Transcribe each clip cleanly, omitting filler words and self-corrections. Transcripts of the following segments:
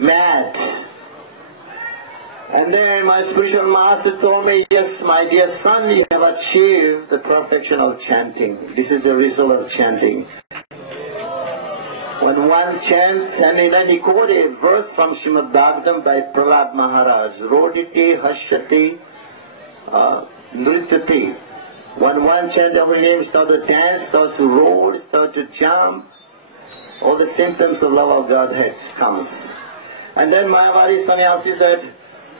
mad. And then my spiritual master told me, yes, my dear son, you have achieved the perfection of chanting. This is the result of chanting. When one chants, and then he quoted a verse from Srimad Bhagavatam by Prahlad Maharaj, Roditi Hashyati Nrityati. When one chants every name, starts to dance, starts to roll, starts to jump, all the symptoms of love of Godhead comes. And then Mayavadi Sannyasi said,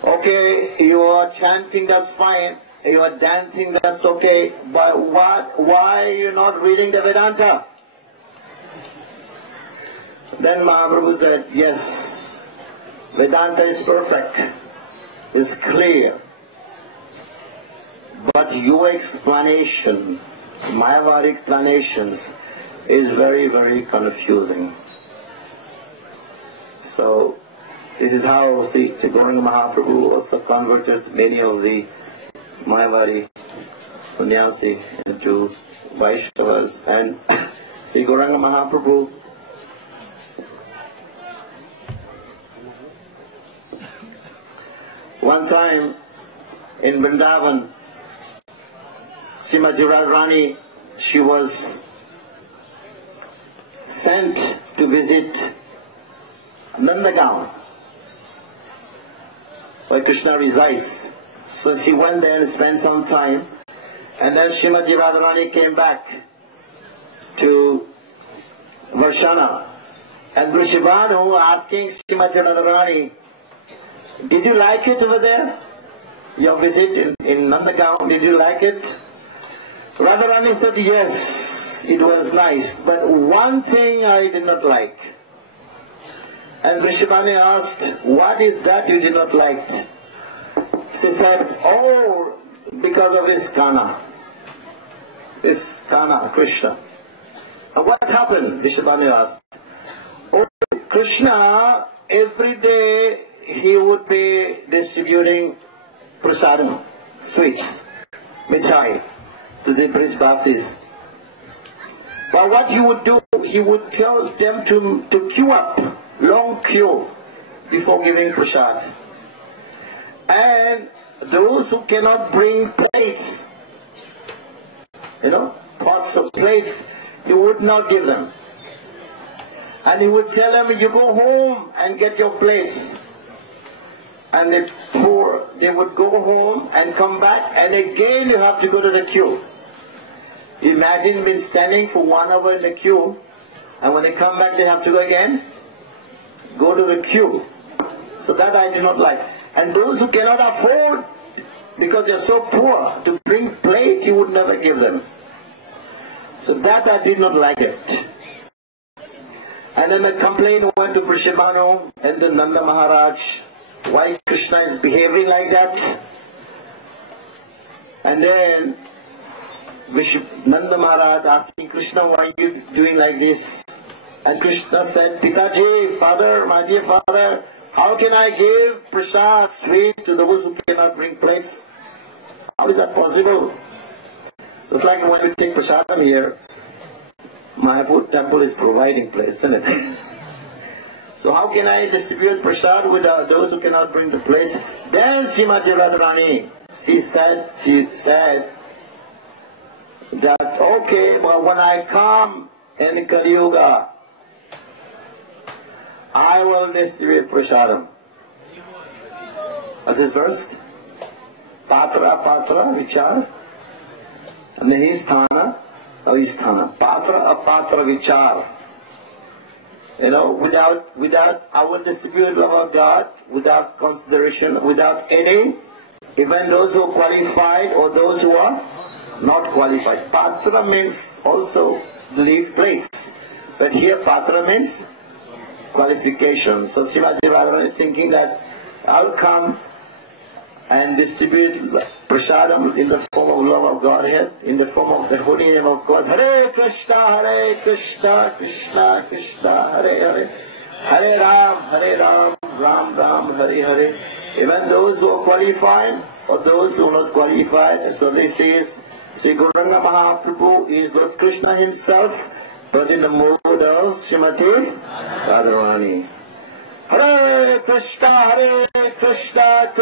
okay, you are chanting, that's fine, you are dancing, that's okay, but why are you not reading the Vedanta? Then Mahaprabhu said, yes, Vedanta is perfect, is clear, but your explanation, Mayavadi explanations, is very, very confusing. So, this is how Sri Gauranga Mahaprabhu also converted many of the Mayavadi sannyasi into Vaishnavas. And Sri Gauranga Mahaprabhu one time in Vrindavan, Srimati Radharani, she was sent to visit Nandagaon, where Krishna resides. So she went there and spent some time, and then Srimati Radharani came back to Varshana. And Vrishabhanu asking Srimati Radharani, did you like it over there? Your visit in Nandagaon, did you like it? Radharani said, yes, it was nice, but one thing I did not like. And Vrishabhanu asked, what is that you did not like? She said, oh, because of this Kana, Krishna. And what happened? Vrishabhanu asked. Oh, Krishna, every day he would be distributing prasadam, sweets, mithai, to the Brijvasis. But what he would do, he would tell them to queue up, long queue, before giving prasad. And those who cannot bring plates, pots of plates, he would not give them. And he would tell them, you go home and get your plates. And the poor, they would go home and come back, and again you have to go to the queue. Imagine being standing for 1 hour in the queue, and when they come back they have to go again, go to the queue. So that I do not like. And those who cannot afford, because they are so poor, to bring plate, he would never give them. So that I did not like it. And then the complaint went to Vrishabhanu and then Nanda Maharaj, why Krishna is behaving like that. And then Nanda Maharaj asking Krishna, why are you doing like this? And Krishna said, Pitaji, father, my dear father, how can I give prasad, sweet, to those who cannot bring plates? How is that possible? It's like when we take prasadam here, Mayapur temple is providing plates, isn't it? So how can I distribute prasad with those who cannot bring the plates? Then Srimati Radharani, she said that, okay, well, when I come in Kali Yuga, I will distribute prasadam. What's this verse? Patra vichar. And then Isthana, Patra apatra vichar. Without I will distribute love of God, without consideration, without any, even those who are qualified or those who are not qualified. Patra means also leave place. But here Patra means qualification. So Srimati Radharani is thinking that I'll come and distribute prasadam in the form of love of Godhead, in the form of the holy name of God. Hare Krishna, Krishna Krishna, Hare Hare, Hare Ram, Ram Ram, Hare Hare. Even those who are qualified or those who are not qualified, so this is Sri Gauranga Mahaprabhu is Lord Krishna himself, but in the mode of Srimati Radharani. Hare Krishna, Krishna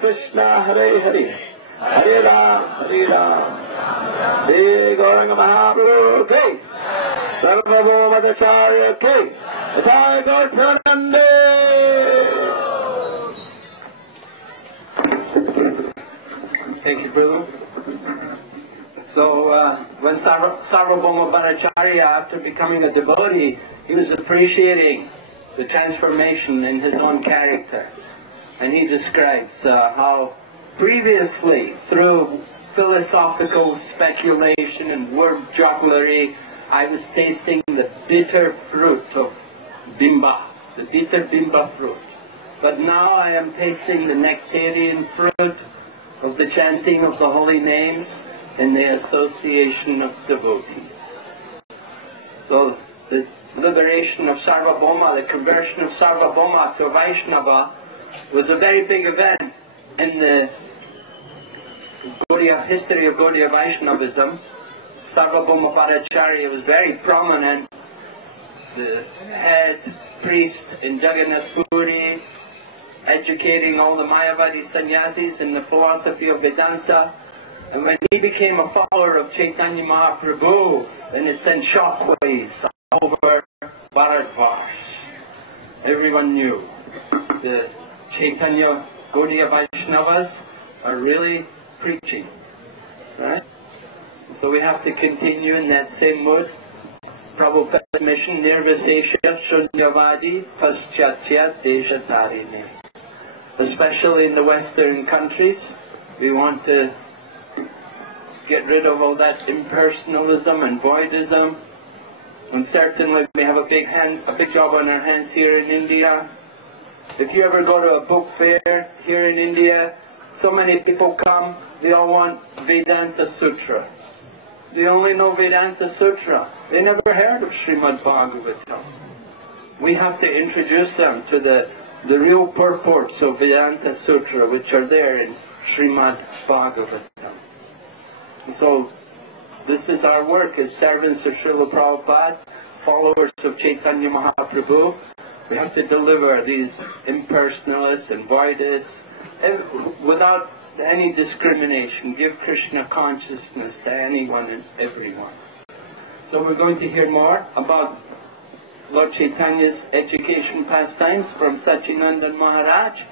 Krishna, Hare Hare, Hare Ram, Shri Gouranga Mahaprabhu ki, Sarvabhaumacharya ki, Thakur Pranande. Thank you, brother. So, when Sarvabhauma Bhattacharya, after becoming a devotee, he was appreciating the transformation in his own character. And he describes how previously, through philosophical speculation and word jugglery, I was tasting the bitter fruit of bimba, the bitter bimba fruit. But now I am tasting the nectarian fruit of the chanting of the holy names and the association of devotees. So the liberation of Sarvabhauma, the conversion of Sarvabhauma to Vaishnava, was a very big event in the Gaudiya history of Gaudiya Vaishnavism. Sarvabhauma Bhattacharya was very prominent, the head priest in Jagannath Puri, educating all the Mayavadi sannyasis in the philosophy of Vedanta. And when he became a follower of Chaitanya Mahaprabhu, then it sent shockwaves over Bharatvarsh. Everyone knew the Chaitanya Gaudiya Vaishnavas are really preaching, right? So we have to continue in that same mood. Prabhupada's mission, Nirvisesha Shunyavadi Paschatya Deshatarine. Especially in the Western countries, we want to get rid of all that impersonalism and voidism. And certainly we have a big job on our hands here in India. If you ever go to a book fair here in India, so many people come, they all want Vedanta Sutra. They only know Vedanta Sutra. They never heard of Srimad Bhagavatam. We have to introduce them to the real purports of Vedanta Sutra, which are there in Srimad Bhagavatam. So this is our work as servants of Srila Prabhupada, followers of Chaitanya Mahaprabhu. We have to deliver these impersonalists and voidists without any discrimination, give Krishna consciousness to anyone and everyone. So we're going to hear more about Lord Chaitanya's education pastimes from Sachinandan Maharaj.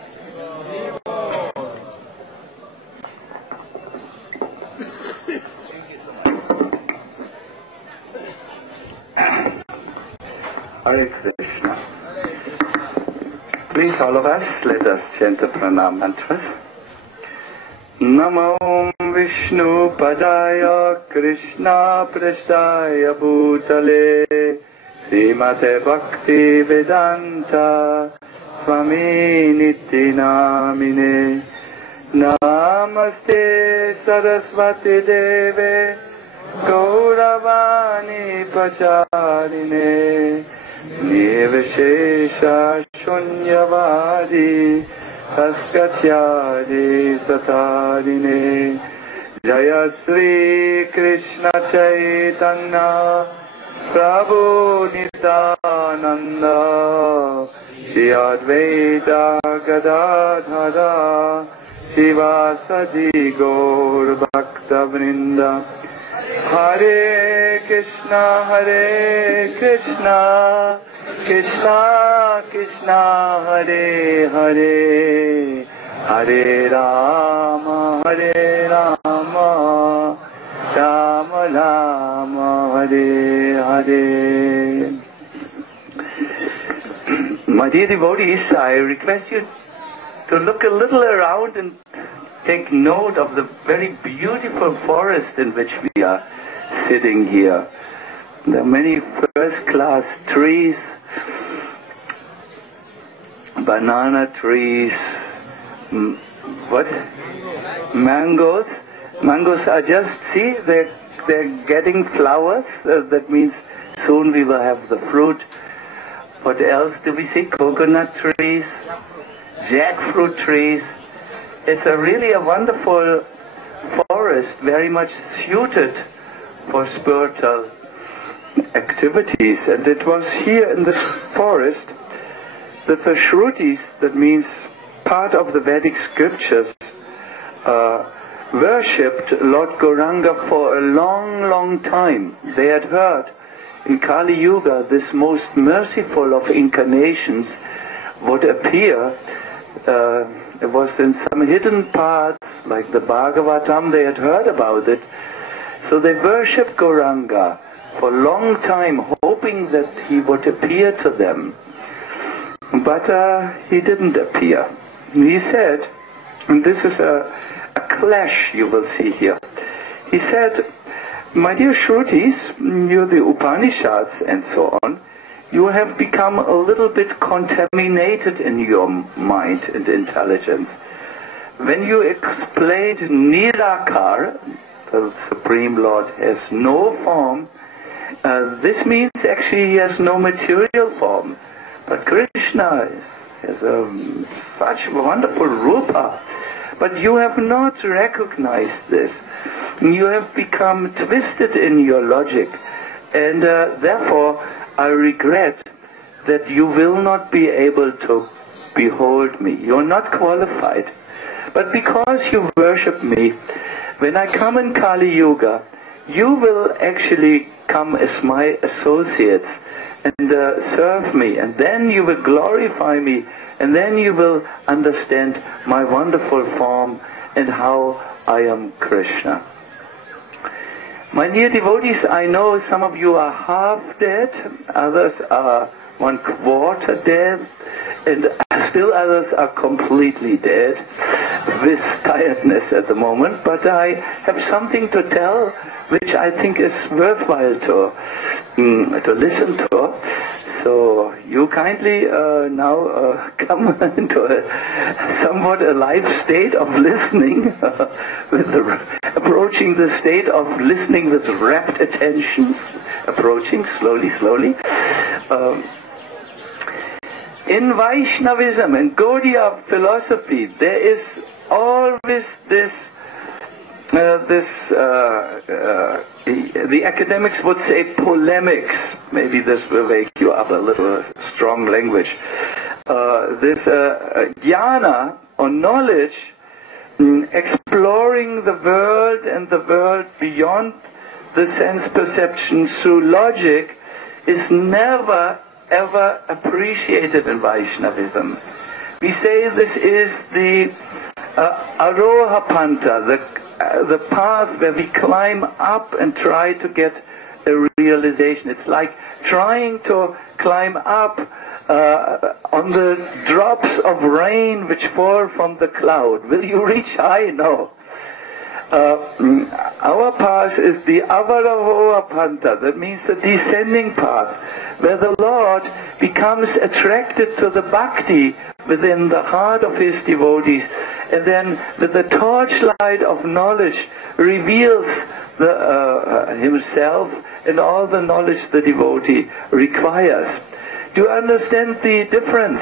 Hare Krishna. Please, all of us, let us chant the pranam mantras. Namo Vishnu Padaya Krishna Prasthaya Bhutale Srimate Bhakti Vedanta Swami Niti Namine Namaste Saraswati Deve Gauravani Pacharine Nirvishesha Shunyavadi Askatyadi Satarine Jaya Sri Krishna Chaitanya Prabhu Nityananda Shri Advaita Gadädhara Shivasadi Gaur Bhakta Vrinda Hare Krishna Krishna Krishna Hare Hare Hare Rama Rama Rama Hare Hare. My dear devotees, I request you to look a little around and take note of the very beautiful forest in which we are sitting here. There are many first-class trees, banana trees, mangoes. Mangoes are just, see, they're getting flowers. That means soon we will have the fruit. What else do we see? Coconut trees, jackfruit trees. It's really a wonderful forest, very much suited for spiritual activities. And it was here in this forest that the Shrutis, that means part of the Vedic scriptures, worshipped Lord Gouranga for a long time. They had heard in Kali Yuga this most merciful of incarnations would appear. It was in some hidden parts, like the Bhagavatam, they had heard about it. So they worshipped Gouranga for a long time, hoping that he would appear to them. But he didn't appear. He said, and this is a clash you will see here. He said, my dear Shrutis, you're the Upanishads and so on, you have become a little bit contaminated in your mind and intelligence. When you explained Nirakar, the Supreme Lord has no form, this means actually he has no material form. But Krishna has such wonderful rupa. But you have not recognized this. You have become twisted in your logic. And therefore, I regret that you will not be able to behold me. You are not qualified. But because you worship me, when I come in Kali Yuga, you will actually come as my associates and serve me. And then you will glorify me. And then you will understand my wonderful form and how I am Krishna. My dear devotees, I know some of you are half dead, others are 1/4 dead, and still others are completely dead with tiredness at the moment. But I have something to tell which I think is worthwhile to listen to. So you kindly now come into somewhat a live state of listening, approaching the state of listening with rapt attention, approaching slowly. In Vaishnavism and Gaudiya philosophy, there is always this. The academics would say polemics. Maybe this will wake you up a little, strong language. This jnana, or knowledge, exploring the world and the world beyond the sense perception through logic, is never ever appreciated in Vaishnavism. We say this is the Aroha Panta, the path where we climb up and try to get a realization. It's like trying to climb up on the drops of rain which fall from the cloud. Will you reach high? No. Our path is the Avarahoha Panta, that means the descending path, where the Lord becomes attracted to the bhakti within the heart of his devotees, and then with the torchlight of knowledge reveals himself and all the knowledge the devotee requires. Do you understand the difference?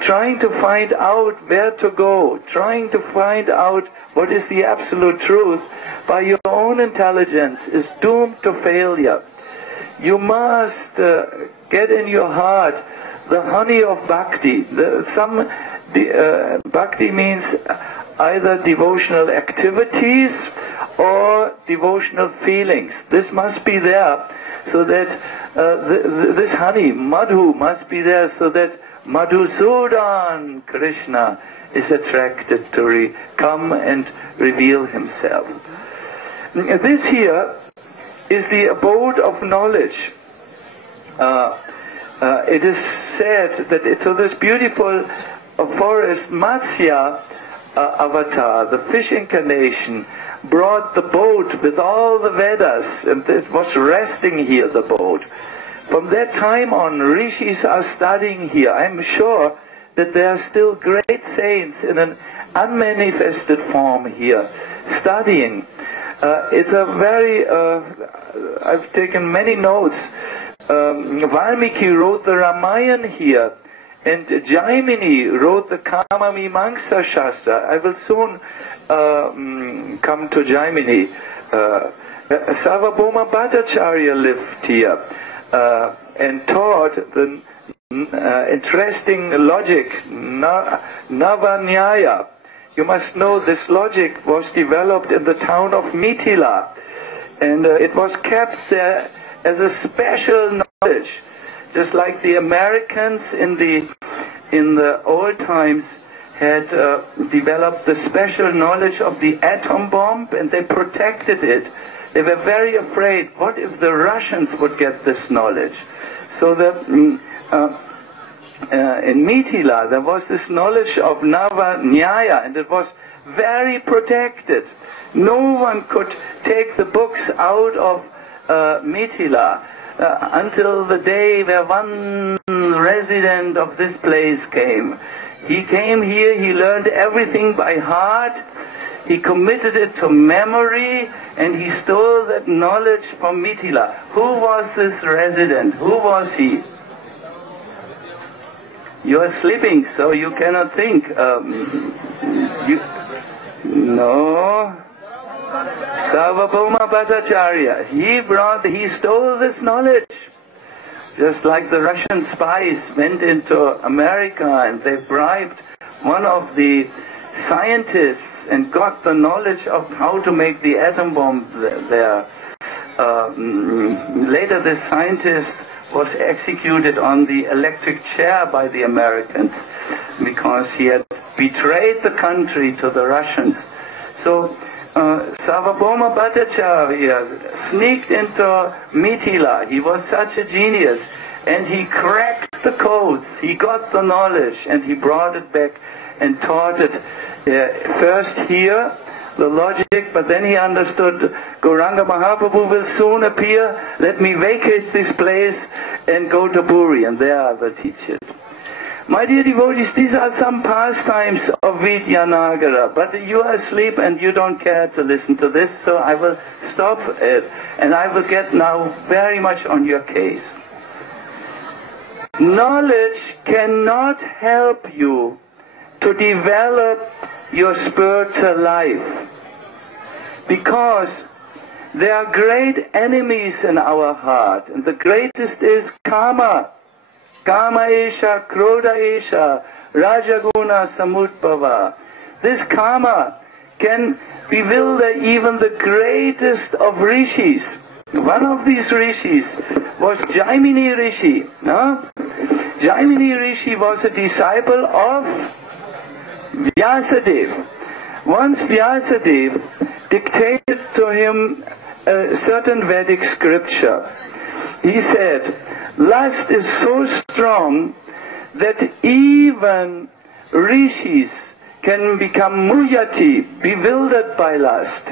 Trying to find out where to go, trying to find out what is the absolute truth by your own intelligence is doomed to failure. You must get in your heart the honey of bhakti. Bhakti means either devotional activities or devotional feelings. This must be there, so that this honey, madhu, must be there, so that Madhusudan, Krishna, is attracted to come and reveal himself. This here is the abode of knowledge. It is said that to this beautiful forest, Matsya avatar, the fish incarnation, brought the boat with all the Vedas, and it was resting here, the boat. From that time on, rishis are studying here. I'm sure that there are still great saints in an unmanifested form here, studying. It's a very, I've taken many notes. Valmiki wrote the Ramayana here, and Jaimini wrote the Kama Mimamsa Shastra. I will soon come to Jaimini. Sarvabhauma Bhattacharya lived here and taught the interesting logic, Navanyaya. You must know this logic was developed in the town of Mithila, and it was kept there as a special knowledge, just like the Americans in the old times had developed the special knowledge of the atom bomb, and they protected it. They were very afraid, what if the Russians would get this knowledge? So that in Mithila there was this knowledge of Navanyaya, and it was very protected. No one could take the books out of Mithila until the day where one resident of this place came. He came here, he learned everything by heart, he committed it to memory, and he stole that knowledge from Mithila. Who was this resident? Who was he? You are sleeping, so you cannot think. No. Sarvabhauma Bhattacharya. He stole this knowledge. Just like the Russian spies went into America and they bribed one of the scientists and got the knowledge of how to make the atom bomb there. Later this scientist was executed on the electric chair by the Americans because he had betrayed the country to the Russians. So Sarvabhauma Bhattacharya sneaked into Mithila. He was such a genius, and he cracked the codes. He got the knowledge and he brought it back and taught it first here, the logic, but then he understood Gouranga Mahaprabhu will soon appear, let me vacate this place and go to Puri, and there I will teach it. My dear devotees, these are some pastimes of Vidyänagar, but you are asleep and you don't care to listen to this, so I will stop it, and I will get now very much on your case. Knowledge cannot help you to develop your spiritual life, because there are great enemies in our heart, and the greatest is karma. Kama esha, krodha esha, rajaguna samudbhava. This karma can bewilder even the greatest of rishis. One of these rishis was Jaimini Rishi. No? Jaimini Rishi was a disciple of Vyasadeva. Once Vyasadeva dictated to him a certain Vedic scripture. He said, lust is so strong that even rishis can become muyati, bewildered by lust.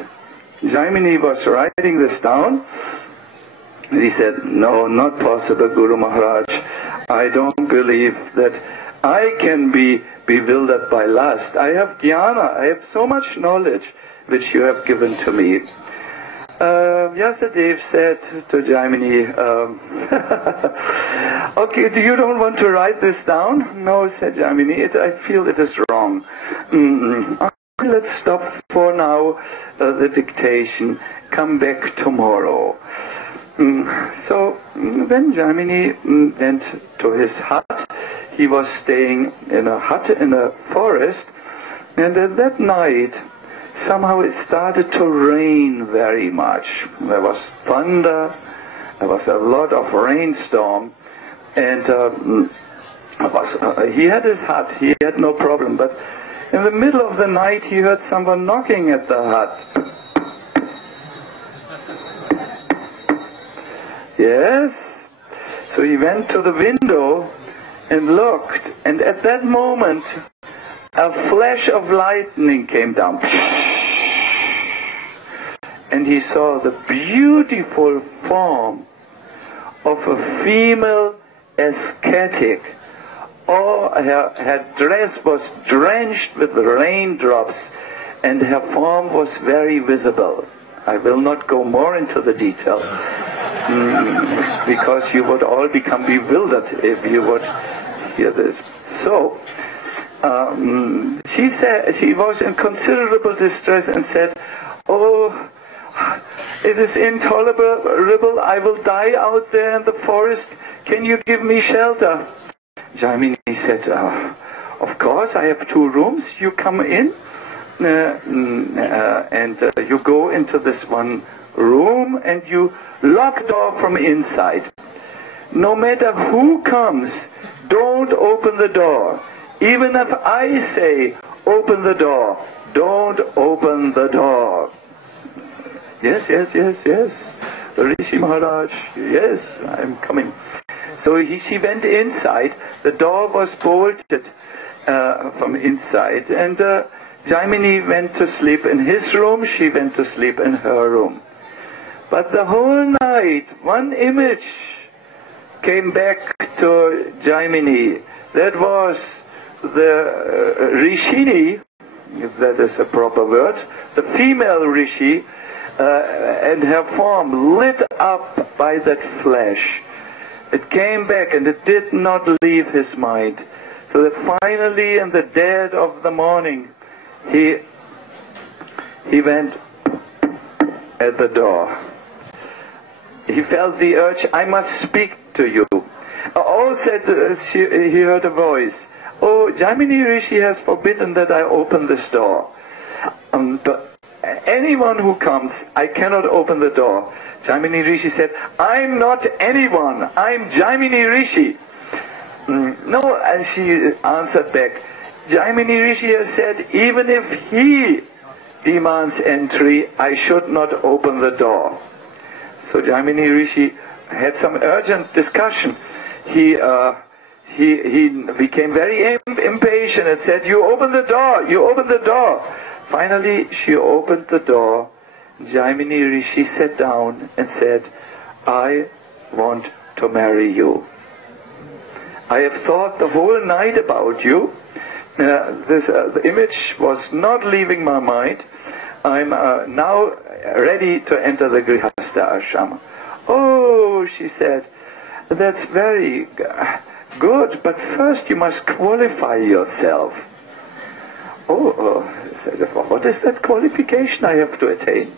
Jaimini was writing this down, and he said, no, not possible, Guru Maharaj. I don't believe that I can be bewildered by lust. I have jnana, I have so much knowledge which you have given to me. Vyasadeva said to Jaimini, okay, you don't want to write this down? No, said Jaimini, I feel it is wrong. Let's stop for now the dictation, come back tomorrow. So when Jaimini went to his hut, he was staying in a hut in a forest, and that night somehow it started to rain very much. There was thunder, there was a lot of rainstorm, and he had his hut, he had no problem, but in the middle of the night he heard someone knocking at the hut. Yes, so he went to the window and looked, and at that moment a flash of lightning came down. And he saw the beautiful form of a female ascetic. Her dress was drenched with raindrops, and her form was very visible. I will not go more into the detail, because you would all become bewildered if you would hear this. So, she said she was in considerable distress and said, oh, it is intolerable, I will die out there in the forest, can you give me shelter? Jaimini said, of course, I have 2 rooms. You come in and you go into this one room and you lock door from inside. No matter who comes, don't open the door. Even if I say, open the door, don't open the door. Yes, yes, yes, yes. Rishi Maharaj, yes, I'm coming. So she went inside. The door was bolted from inside. And Jaimini went to sleep in his room. She went to sleep in her room. But the whole night, one image came back to Jaimini. That was the Rishini, if that is a proper word, the female Rishi, and her form lit up by that flash. It came back and it did not leave his mind. So that finally in the dead of the morning, he went at the door. He felt the urge, I must speak to you. All said, he heard a voice, oh, Jaimini Rishi has forbidden that I open this door. But anyone who comes, I cannot open the door. Jaimini Rishi said, I'm not anyone, I'm Jaimini Rishi. No, and she answered back, Jaimini Rishi has said, even if he demands entry, I should not open the door. So Jaimini Rishi had some urgent discussion. He became very impatient and said, you open the door, you open the door. Finally, she opened the door. Jaimini Rishi sat down and said, I want to marry you. I have thought the whole night about you. The image was not leaving my mind. I'm now ready to enter the Grihastha ashram. Oh, she said, that's very good, but first you must qualify yourself. Oh, what is that qualification I have to attain?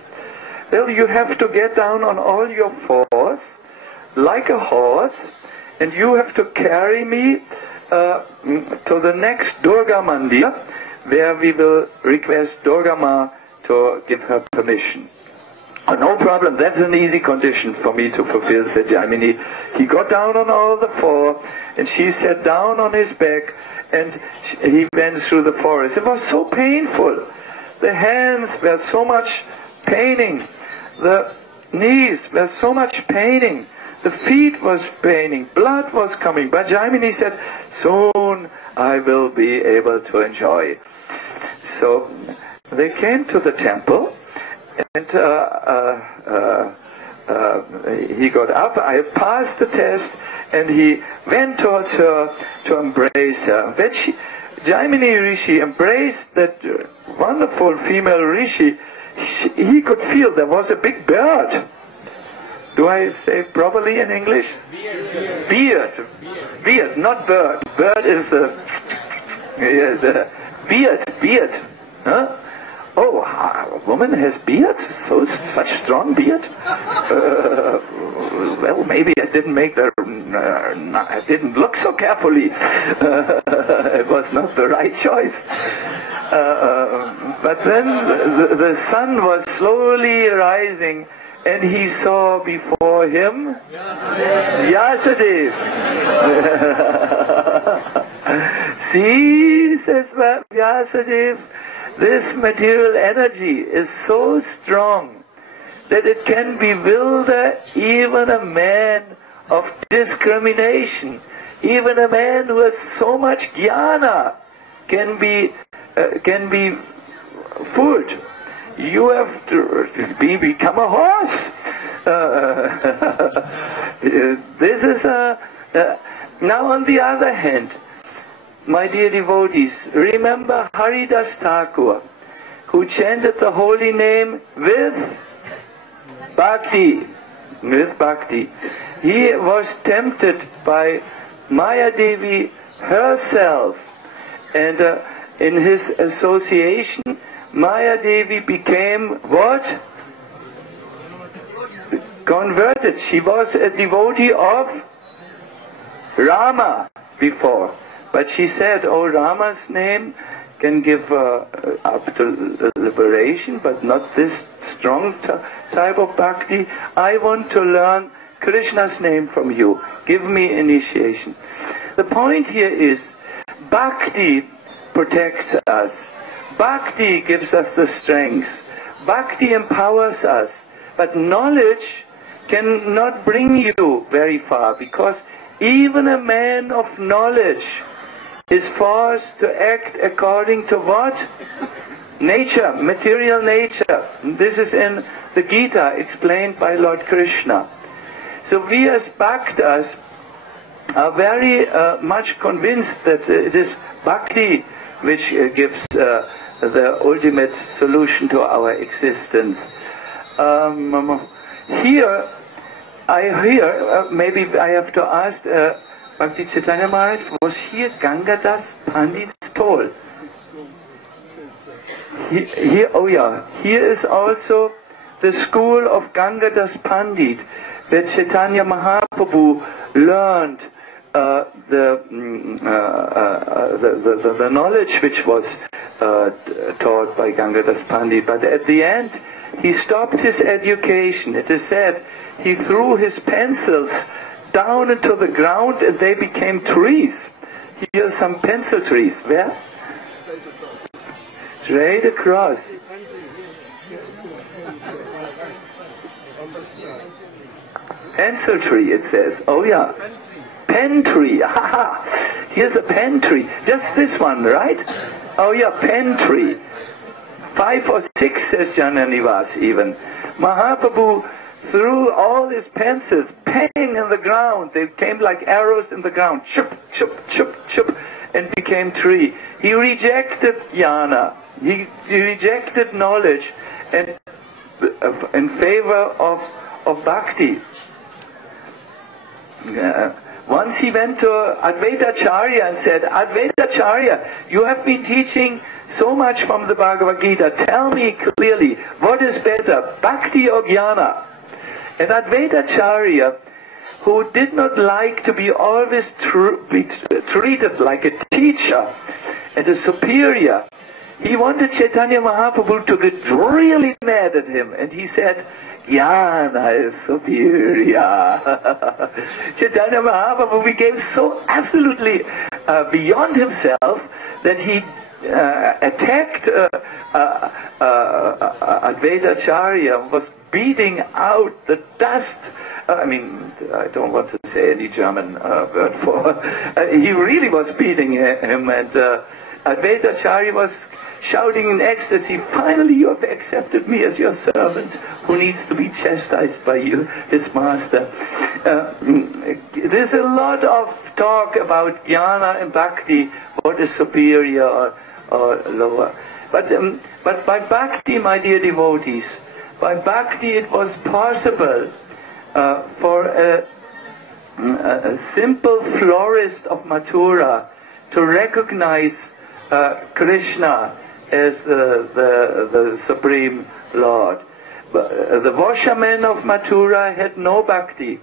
Well, you have to get down on all your fours, like a horse, and you have to carry me to the next Durga Mandir, where we will request Durga Ma to give her permission. Oh, no problem, that's an easy condition for me to fulfill, said Jaimini. He got down on all the 4, and she sat down on his back, and he went through the forest. It was so painful. The hands were so much paining. The knees were so much paining. The feet was paining. Blood was coming. But Jaimini said, soon I will be able to enjoy. So they came to the temple, and he got up. I passed the test, and he went towards her to embrace her. When Jaimini Rishi embraced that wonderful female Rishi, he could feel there was a big beard. Do I say properly in English? Beard. Beard, not bird. Bird is the beard. Huh? Oh, a woman has beard? Such strong beard? Well, maybe I didn't make I didn't look so carefully. It was not the right choice. But then the sun was slowly rising, and he saw before him Vyasadeva. See, says Vyasadeva, this material energy is so strong that it can bewilder even a man of discrimination. Even a man who has so much jnana can be fooled. You have to become a horse. This is now on the other hand, my dear devotees, remember Haridas Thakur, who chanted the holy name with bhakti. With bhakti. He was tempted by Maya Devi herself, and in his association, Maya Devi became what? Converted. She was a devotee of Rama before. But she said, oh, Rama's name can give up to liberation, but not this strong type of bhakti. I want to learn Krishna's name from you. Give me initiation. The point here is, bhakti protects us. Bhakti gives us the strength. Bhakti empowers us. But knowledge cannot bring you very far, because even a man of knowledge is forced to act according to what? Nature, material nature. This is in the Gita, explained by Lord Krishna. So we as bhaktas are very much convinced that it is bhakti which gives the ultimate solution to our existence. Here, maybe I have to ask Bhakti Chaitanya Maharaj, was here Gangadas Pandit's stall? Here, oh yeah, here is also the school of Gangadas Pandit, where Chaitanya Mahaprabhu learned the knowledge which was taught by Gangadas Pandit. But at the end, he stopped his education. It is said he threw his pencils down into the ground and they became trees. Here are some pencil trees. Where? Straight across. Pencil tree, it says. Oh yeah. Pen tree. Here's a pen tree. Just this one, right? Oh yeah, pen tree. 5 or 6, says Jananivas even. Mahaprabhu threw all his pencils, pang in the ground. They came like arrows in the ground. Chup, chup, chup, chup, and became tree. He rejected jnana. He rejected knowledge and in favor of bhakti. Once he went to Advaitacharya and said, Advaitacharya, you have been teaching so much from the Bhagavad Gita. Tell me clearly, what is better, bhakti or jnana? And Advaitacharya, who did not like to be always be treated like a teacher and a superior, he wanted Chaitanya Mahaprabhu to get really mad at him. And he said, jnana is superior. Chaitanya Mahaprabhu became so absolutely beyond himself that he attacked Advaitacharya, was beating out the dust. I don't want to say any German word for he really was beating him, and Advaitacharya was shouting in ecstasy, finally you have accepted me as your servant who needs to be chastised by you, his master. There's a lot of talk about jnana and bhakti, what is superior or lower. But by bhakti, my dear devotees, by bhakti it was possible for a simple florist of Mathura to recognize Krishna as the Supreme Lord. But the washerman of Mathura had no bhakti.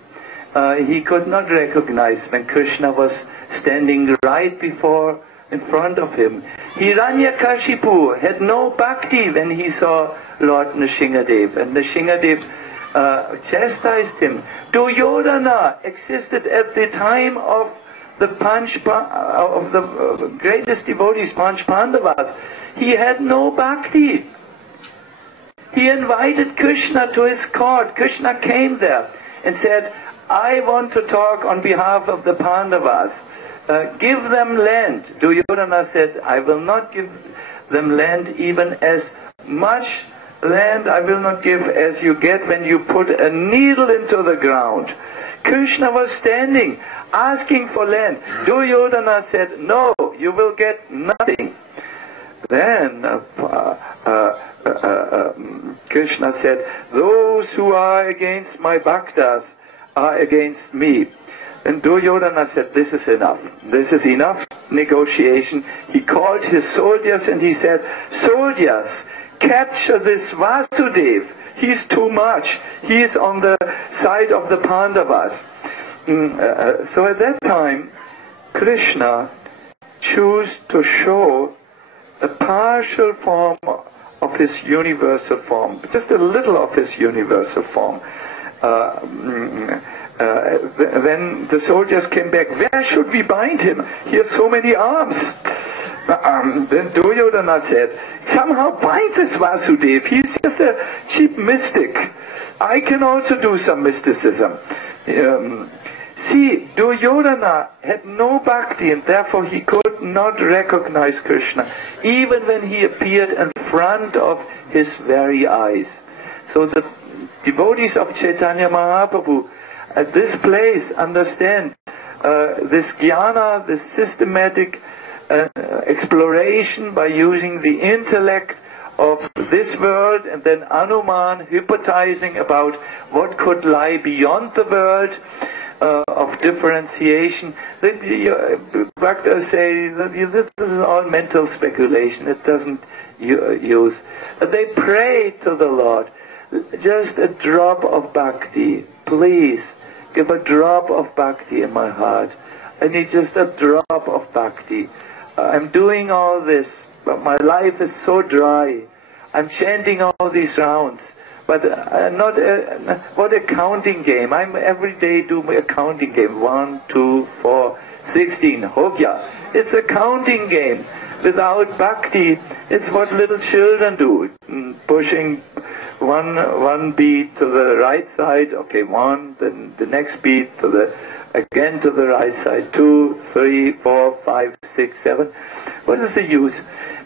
He could not recognize when Krishna was standing right in front of him. Hiranyakashipu had no bhakti when he saw Lord Nrsimhadev, and Nrsimhadev chastised him. Duryodhana existed at the time of the greatest devotees, Panch Pandavas. He had no bhakti. He invited Krishna to his court. Krishna came there and said, I want to talk on behalf of the Pandavas. Give them land. Duryodhana said, I will not give them land, even as much land I will not give as you get when you put a needle into the ground. Krishna was standing, asking for land. Duryodhana said, no, you will get nothing. Then Krishna said, those who are against my bhaktas are against me. And Duryodhana said, this is enough. This is enough negotiation. He called his soldiers and he said, soldiers, capture this Vasudev. He's too much. He's on the side of the Pandavas. So at that time, Krishna chose to show a partial form of his universal form, just a little of his universal form. When the soldiers came back, where should we bind him? He has so many arms. Then Duryodhana said, somehow bind this Vasudev. He's just a cheap mystic. I can also do some mysticism. See, Duryodhana had no bhakti and therefore he could not recognize Krishna, even when he appeared in front of his very eyes. So the devotees of Chaitanya Mahaprabhu at this place understand this jnana, this systematic exploration by using the intellect of this world, and then Anuman hypothesizing about what could lie beyond the world of differentiation. Bhaktas say that this is all mental speculation, it doesn't use. They pray to the Lord, just a drop of bhakti, please, give a drop of bhakti in my heart. I need just a drop of bhakti. I'm doing all this, but my life is so dry. I'm chanting all these rounds, but what a counting game. I'm every day doing a counting game. 1, 2, 4, 16. Hogya. It's a counting game. Without bhakti, it's what little children do, pushing one beat to the right side, okay, 1, then the next beat again to the right side, 2, 3, 4, 5, 6, 7. What is the use?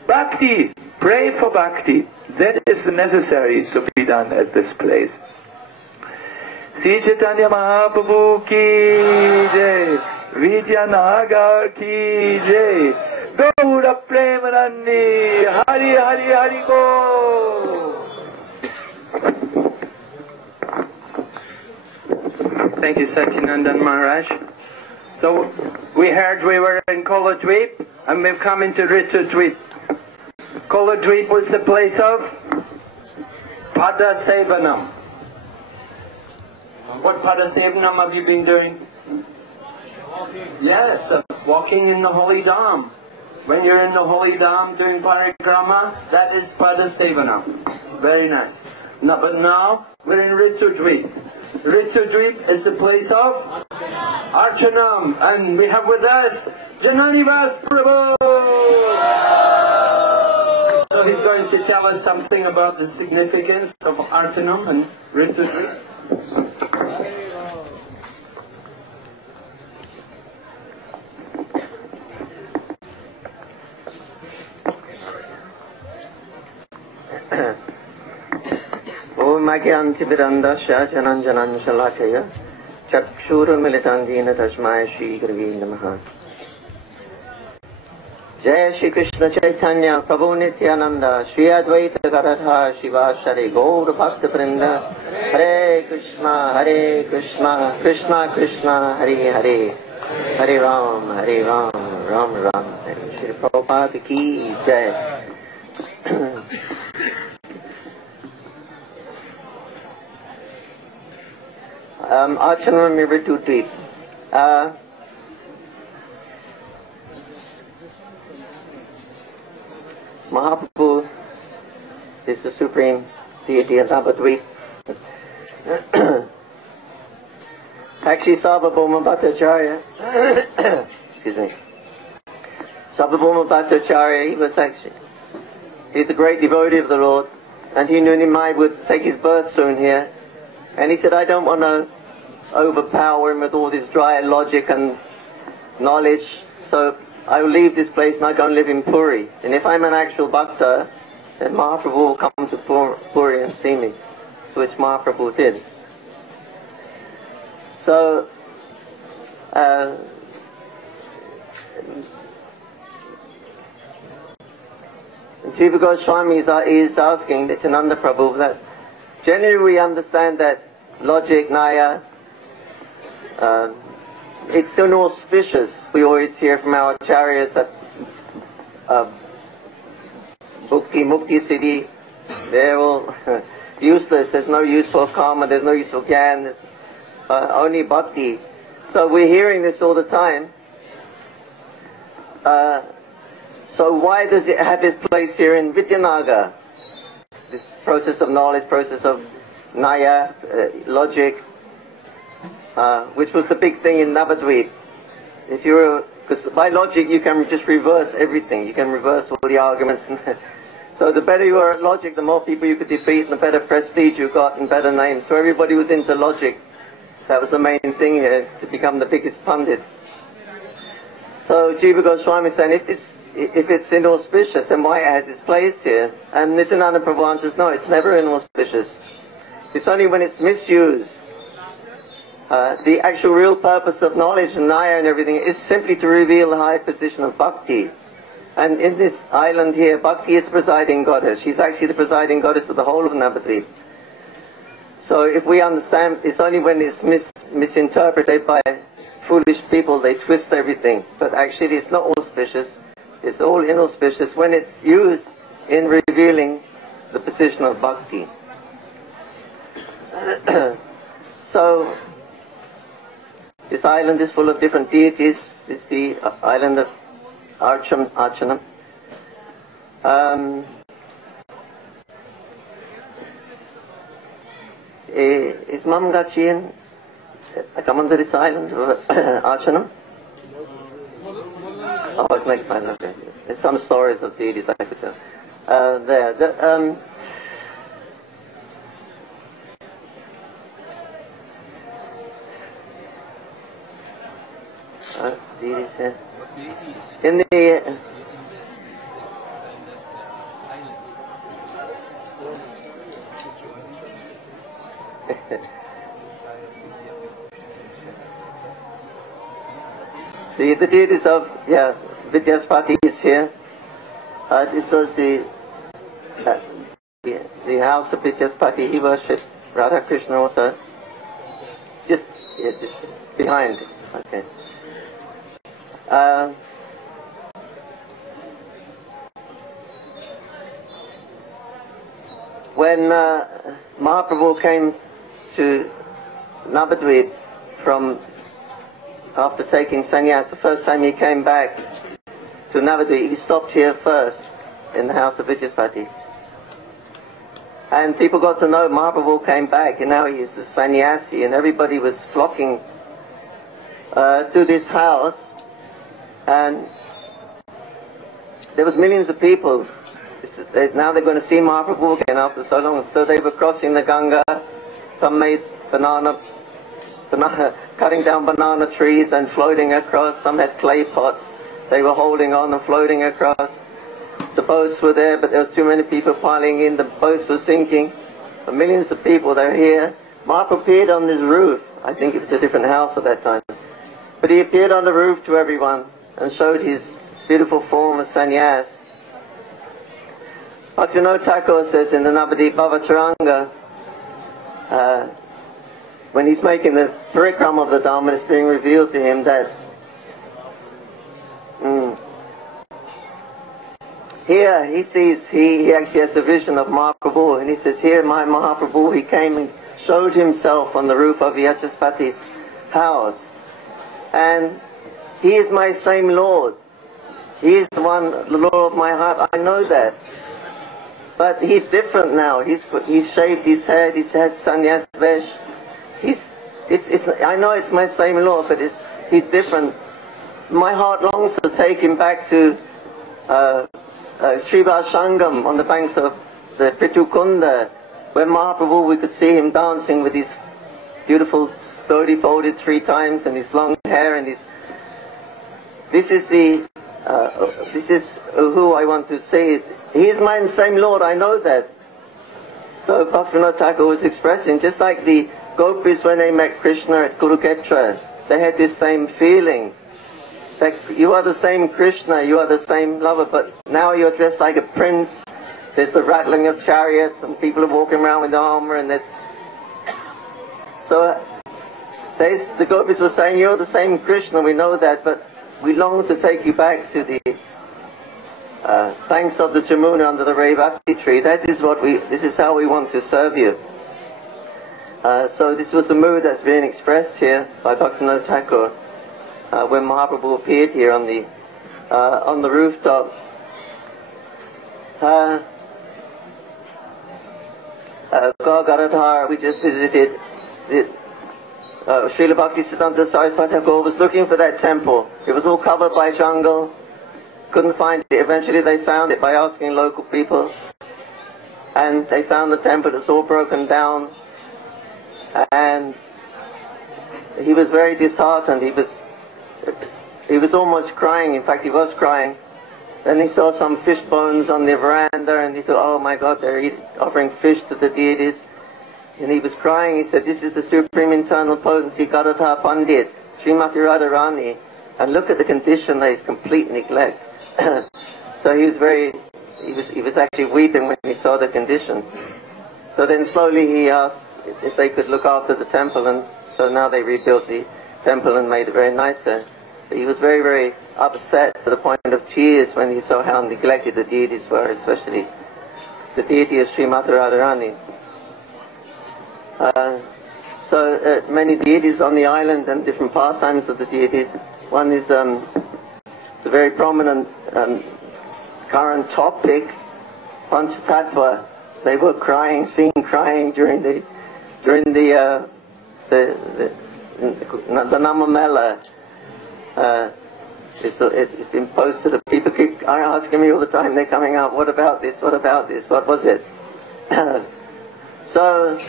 Bhakti, pray for bhakti. That is necessary to be done at this place. Sri Chaitanya Mahaprabhu ki jai, Vidyänagar ki jai, Gaura Premanandi, Hari Hari Hari Go. Thank you, Satyanandan Maharaj. So we heard we were in Koladvip and we've come into Rtudvipa. Koladvip was the place of Pada Sevanam. What Pada Sevanam have you been doing? Yes, walking in the holy dham. When you're in the holy dham doing Parikrama, that is Pada Sevanam. Very nice. No, but now we're in Rtudvipa. Rtudvipa is the place of arcanam, and we have with us Jananivas Prabhu. So he's going to tell us something about the significance of arcanam and Rtudvipa. Om Agyantivirandasya Jananjanan Shalakaya Chakshurumilitandina Tasmai Shri Gurave Namaha. Jai Shri Krishna Chaitanya Prabhu Nityananda Shri Advaita Gadädhara Shivashari Gaura Bhakta Vrinda Hare Krishna Krishna Krishna Hare Hare Hare Ram Ram Ram Shri Prabhupada ki Jai. Arcanam Rtudvipa. Mahaprabhu is the supreme deity of Nabadwip. Actually, Sarvabhauma Bhattacharya, excuse me, Sarvabhauma Bhattacharya, he's a great devotee of the Lord, and he knew Nimai would take his birth soon here. And he said, I don't want to overpower him with all this dry logic and knowledge, so I will leave this place and I go and live in Puri. And if I'm an actual bhakta, then Mahaprabhu will come to Puri and see me. So which Mahaprabhu did. So, Jiva Goswami is asking Nityananda Prabhu that generally we understand that logic, Naya, it's inauspicious. We always hear from our acharyas that Bhukti, Mukti, Siddhi, they're all useless. There's no use for karma, there's no use for gyan, only bhakti. So we're hearing this all the time. So why does it have its place here in Vidyänagar? This process of knowledge, process of Nidayä, logic, which was the big thing in Nabadwip. If you're, because by logic you can just reverse everything. You can reverse all the arguments. So the better you are at logic, the more people you could defeat, and the better prestige you got, and better names. So everybody was into logic. That was the main thing here, to become the biggest pundit. So Jiva Goswami is saying, if it's inauspicious, then why it has its place here? And Nityananda Prabhu says, no, it's never inauspicious. It's only when it's misused. The actual real purpose of knowledge and Naya and everything is simply to reveal the high position of Bhakti. And in this island here, Bhakti is the presiding goddess. She's actually the presiding goddess of the whole of Navadvip. So if we understand, it's only when it's misinterpreted by foolish people, they twist everything. But actually it's not auspicious. It's all inauspicious when it's used in revealing the position of Bhakti. So this island is full of different deities. It's the island of arcanam. Is Mum Gachian come under this island of arcanam? Oh, it's next time. Okay. There's some stories of deities I could tell. Deities here. In the the deities of Vidyäspati is here. This was the house of Vidyäspati. He worshipped Radha Krishna also. Just behind. Okay. When Mahaprabhu came to Nabadwip from after taking sannyas, the first time he came back to Navadvip, he stopped here first in the house of Vidyäspati. And people got to know Mahaprabhu came back, and now he is a sannyasi, and everybody was flocking to this house, and there was millions of people. Now they're going to see Mahaprabhu again after so long. So they were crossing the Ganga. Some made cutting down banana trees and floating across. Some had clay pots. They were holding on and floating across. The boats were there, but there was too many people piling in. The boats were sinking. For millions of people, they're here. Mahaprabhu appeared on this roof. I think it was a different house at that time. But he appeared on the roof to everyone and showed his beautiful form of sannyas. Bhaktivinoda Thakur says in the Navadvip Bhava Taranga, when he's making the Parikrama of the Dharma, it's being revealed to him that here he sees, he actually has a vision of Mahaprabhu, and he says, here my Mahaprabhu, he came and showed himself on the roof of Vidyäspati's house, and he is my same Lord. He is the one, the Lord of my heart. I know that. But he's different now. He's shaved his head. He's had sannyas vesh. I know it's my same Lord, but he's different. My heart longs to take him back to Srila Sangam on the banks of the Radha Kunda, where Mahaprabhu, we could see him dancing with his beautiful dhoti folded 3 times and his long hair and his. This is who I want to see. He is my same Lord, I know that. So Bhaktivinoda Thakur was expressing, just like the gopis when they met Krishna at Kurukshetra, they had this same feeling. That you are the same Krishna, you are the same lover, but now you're dressed like a prince. There's the rattling of chariots and people are walking around with armor, and there's... So the gopis were saying, you're the same Krishna, we know that, but we long to take you back to the banks of the Jamuna under the Revati tree. This is how we want to serve you. So this was the mood that's being expressed here by Bhaktivinoda Thakur when Mahaprabhu appeared here on the rooftop. Gadädhara, we just visited. Srila Bhaktisiddhanta Saraswati Thakur was looking for that temple. It was all covered by jungle. Couldn't find it. Eventually they found it by asking local people. And they found the temple. It's all broken down. And he was very disheartened. He was almost crying. In fact, he was crying. Then he saw some fish bones on the veranda and he thought, oh my God, they're offering fish to the deities. And he was crying. He said, this is the supreme internal potency, Gadädhara Pandit, Srimati Radharani. And look at the condition, they complete neglect. So he was actually weeping when he saw the condition. So then slowly he asked if they could look after the temple, and so now they rebuilt the temple and made it very nicer. But he was very, very upset to the point of tears when he saw how neglected the deities were, especially the deity of Srimati Radharani. So many deities on the island and different pastimes of the deities. One is the very prominent current topic, Panchatattva. They were crying, seen crying during the Namamela. It's been posted. People keep asking me all the time. They're coming out. What about this? What about this? What was it? So,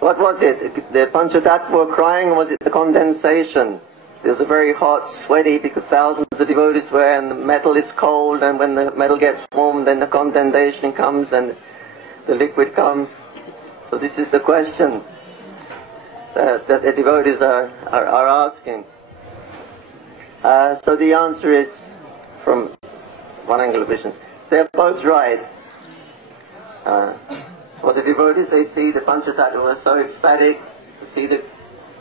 what was it? The Panchatattva were crying, or was it the condensation? It was very hot, sweaty, because thousands of devotees were, and the metal is cold, and when the metal gets warm, then the condensation comes and the liquid comes. So this is the question that the devotees are asking. So the answer is, from one angle of vision, they're both right. For the devotees, they see the Panchatattva were so ecstatic to see the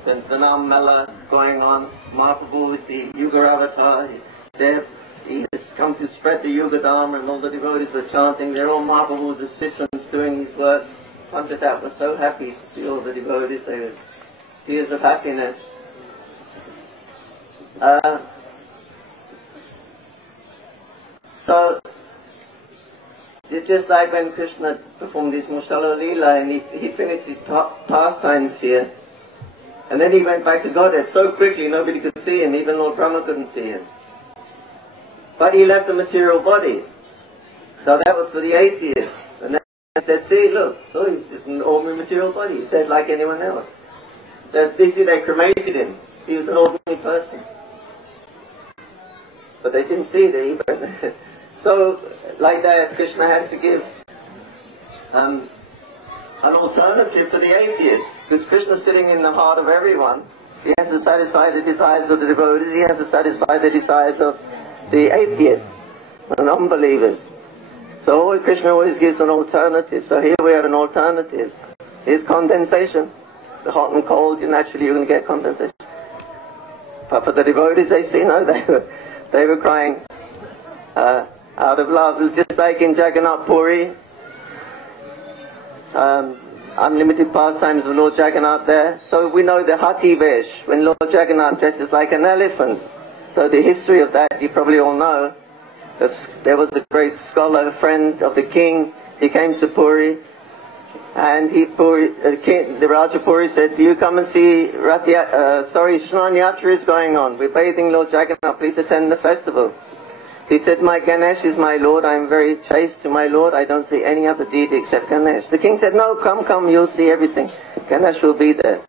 Nam Mela going on. Mahaprabhu is the Yuga Avatar. He has come to spread the Yuga Dharma, and all the devotees are chanting. They're all Mahaprabhu's assistants doing his work. Panchatattva was so happy to see all the devotees. They were tears of happiness. So, it's just like when Krishna performed his Mushala Leela and he finished his pastimes here. And then he went back to Godhead so quickly nobody could see him, even Lord Brahma couldn't see him. But he left the material body. So that was for the atheists. And then he said, see, look, he's just an ordinary material body. He said, like anyone else. They cremated him. He was an ordinary person. But they didn't see that. So, like that, Krishna had to give an alternative for the atheists. Because Krishna's sitting in the heart of everyone. He has to satisfy the desires of the devotees. He has to satisfy the desires of the atheists and unbelievers. So Krishna always gives an alternative. So here we have an alternative. Here's condensation. The hot and cold, naturally you're going to get condensation. But for the devotees, they see, no, they were crying out of love. Just like in Jagannath Puri, unlimited pastimes of Lord Jagannath there. So we know the Hati Vesh, when Lord Jagannath dresses like an elephant. So the history of that you probably all know. There was a great scholar, a friend of the king. He came to Puri, and the Raja Puri said, do you come and see Shnan Yatra is going on. We're bathing Lord Jagannath, please attend the festival. He said, my Ganesh is my Lord, I'm very chaste to my Lord, I don't see any other deity except Ganesh. The king said, no, come, you'll see everything. Ganesh will be there.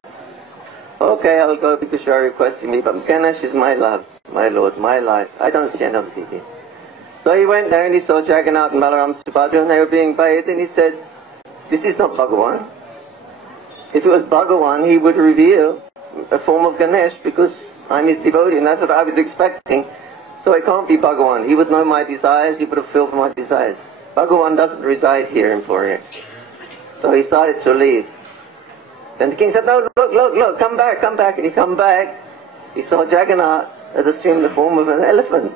Okay, I'll go because you are requesting me, but Ganesh is my love, my Lord, my life. I don't see another deity. So he went there and he saw Jagannath and Balaram Subhadra and they were being bathed, and he said, this is not Bhagavan. If it was Bhagavan, he would reveal a form of Ganesh because I'm his devotee, and that's what I was expecting. So it can't be Bhagavan. He would know my desires, he would have filled my desires. Bhagavan doesn't reside here in Puri. So he started to leave. Then the king said, no, look, come back. And he come back, he saw Jagannath had assumed the form of an elephant.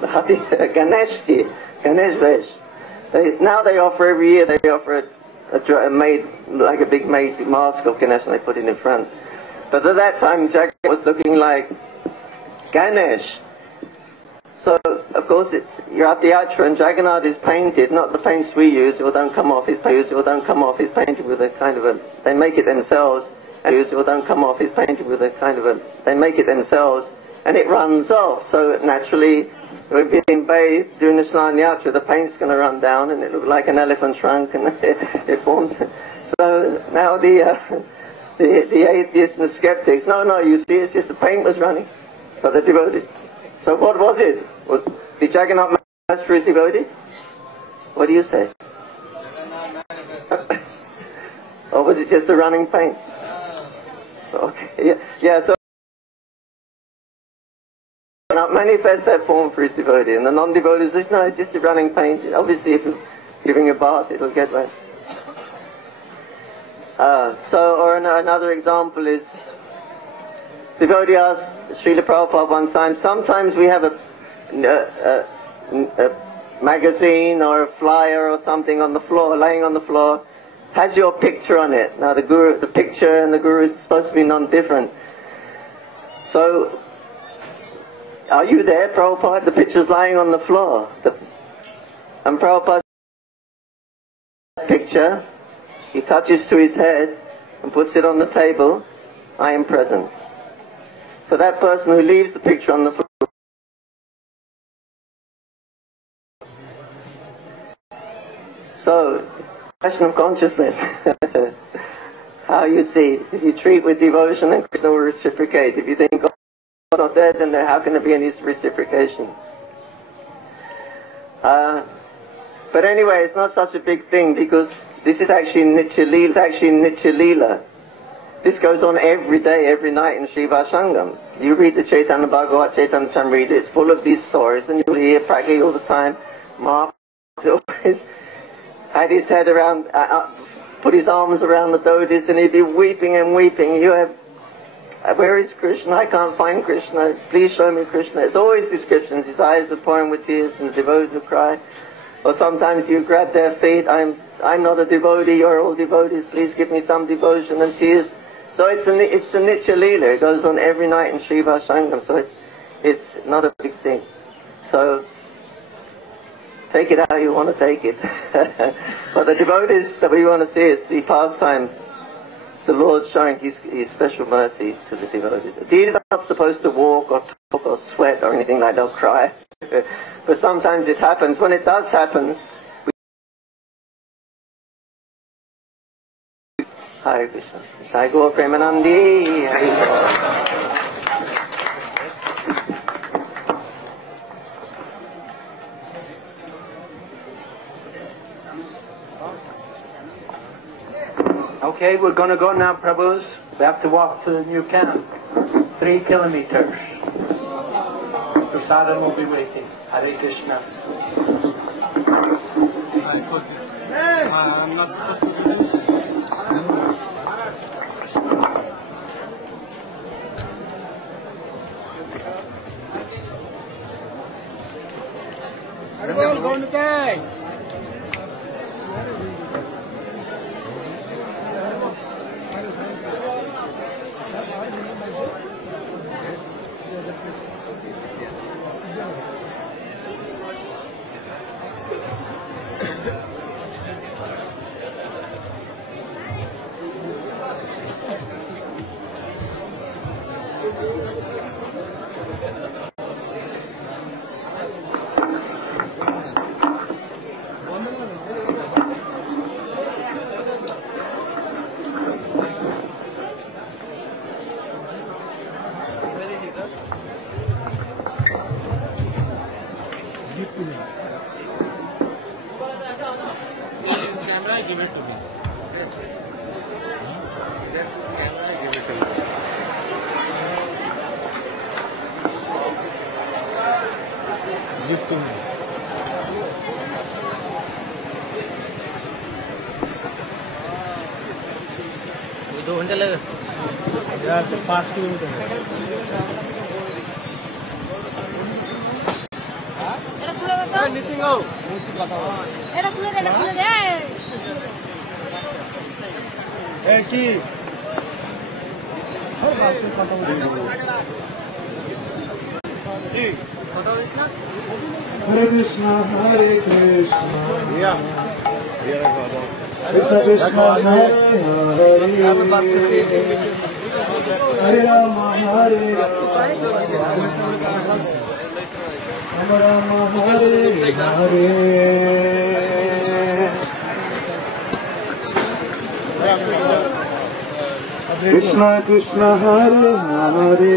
Ganesh Vesh. Now they offer every year, they offer made like a big mask of Ganesh, and they put it in front. But at that time, Jagannath was looking like Ganesh. So, of course, you're at the Yatra, and Jagannath is painted, not the paints we use, it will don't come off, it's painted with a kind of a, they make it themselves, and it will don't come off, it's painted with a kind of a, they make it themselves, and it runs off. So naturally, when being bathed during the Snan Yatra, the paint's going to run down, and it looked like an elephant trunk, and it formed. So now the atheists and the skeptics, no, you see, it's just the paint was running, but the devotee. So what was it? Did Jagannath master his devotee? What do you say? Or was it just the running paint? Okay, yeah. So not manifest that form for his devotee, and the non-devotee says, no, it's just a running paint. Obviously, if you're giving a bath, it'll get wet. Another example is, devotee asked Srila Prabhupada one time, sometimes we have a magazine or a flyer or something on the floor, laying on the floor, has your picture on it. Now the picture and the guru is supposed to be non-different. So, are you there, Prabhupada? The picture's lying on the floor. And Prabhupada's picture, he touches to his head and puts it on the table, I am present. For that person who leaves the picture on the floor, so, question of consciousness. How you see. If you treat with devotion, then Krishna will reciprocate. If you think God's not there, then how can there be any reciprocation? But anyway, it's not such a big thing, because this is actually Nitya Leela. This goes on every day, every night in Shiva Sangam. You read the Chaitanya Bhagavat, Chaitanya Charitamrita, it's full of these stories, and you'll hear practically all the time. Mark always had his head around, put his arms around the devotees, and he'd be weeping and weeping. You have, where is Krishna? I can't find Krishna. Please show me Krishna. It's always descriptions. His eyes are pouring with tears, and the devotees will cry. Or sometimes you grab their feet. I'm not a devotee. You're all devotees. Please give me some devotion, and tears. So it's a Nitya Leela. It goes on every night in Shiva Sangam. So it's not a big thing. So take it how you want to take it. But the devotees that we want to see, it's the pastime. The Lord showing his special mercy to the devotees. The deities are not supposed to walk or talk or sweat or anything like that, or cry. But sometimes it happens. When it does happen, Hare Krishna. Sai Gaur Premanandi. Hare Okay, we're going to go now, Prabhus. We have to walk to the new camp. 3 kilometers. Prasadam will be waiting. Hare Krishna. I thought I'm not supposed to do this. Go to the give it to me. Give it to me. Give to me. ये 2 घंटे लगे यार से 5 kilometre है। Hare Krishna, Hare Krishna. Krishna Krishna, Hare Hare. Hare Rama, Hare Rama. Rama Rama, Hare Hare. Krishna Krishna, Hare Hare.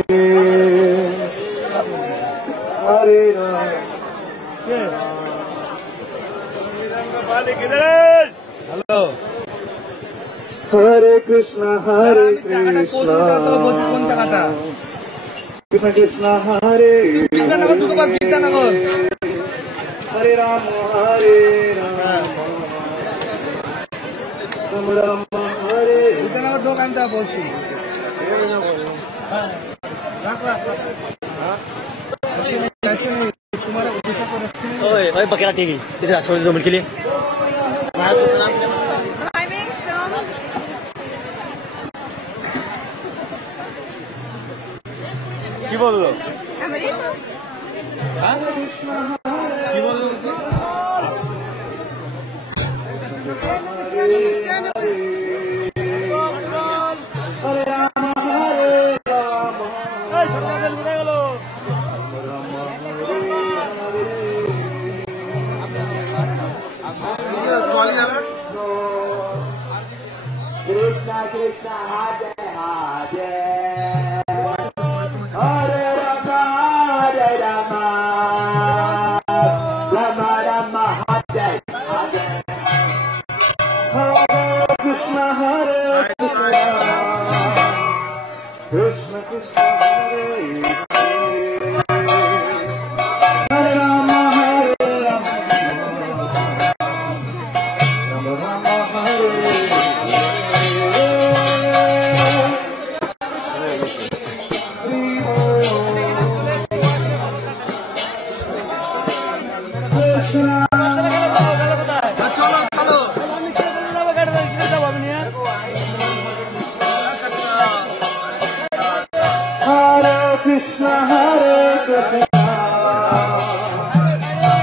Hare Rama. Hello. Hare Krishna, Hare Krishna. Krishna Krishna, Hare Hare. Hare Rama, Hare Rama. Rama Rama, Hare ओए भाई बकरा TV इधर छोड़ दो 2 minute के लिए কি বললো কি বললো হরে রাম হরে রাম এই সরকার কোথায় গেল Krishna Krishna Hare Hare Hare Rama Hare Rama Rama Rama Hare Hare Hare Krishna Hare Krishna Krishna Krishna Hare Hare Hare Rama Hare Rama Rama Rama Hare Krishna Hare Krishna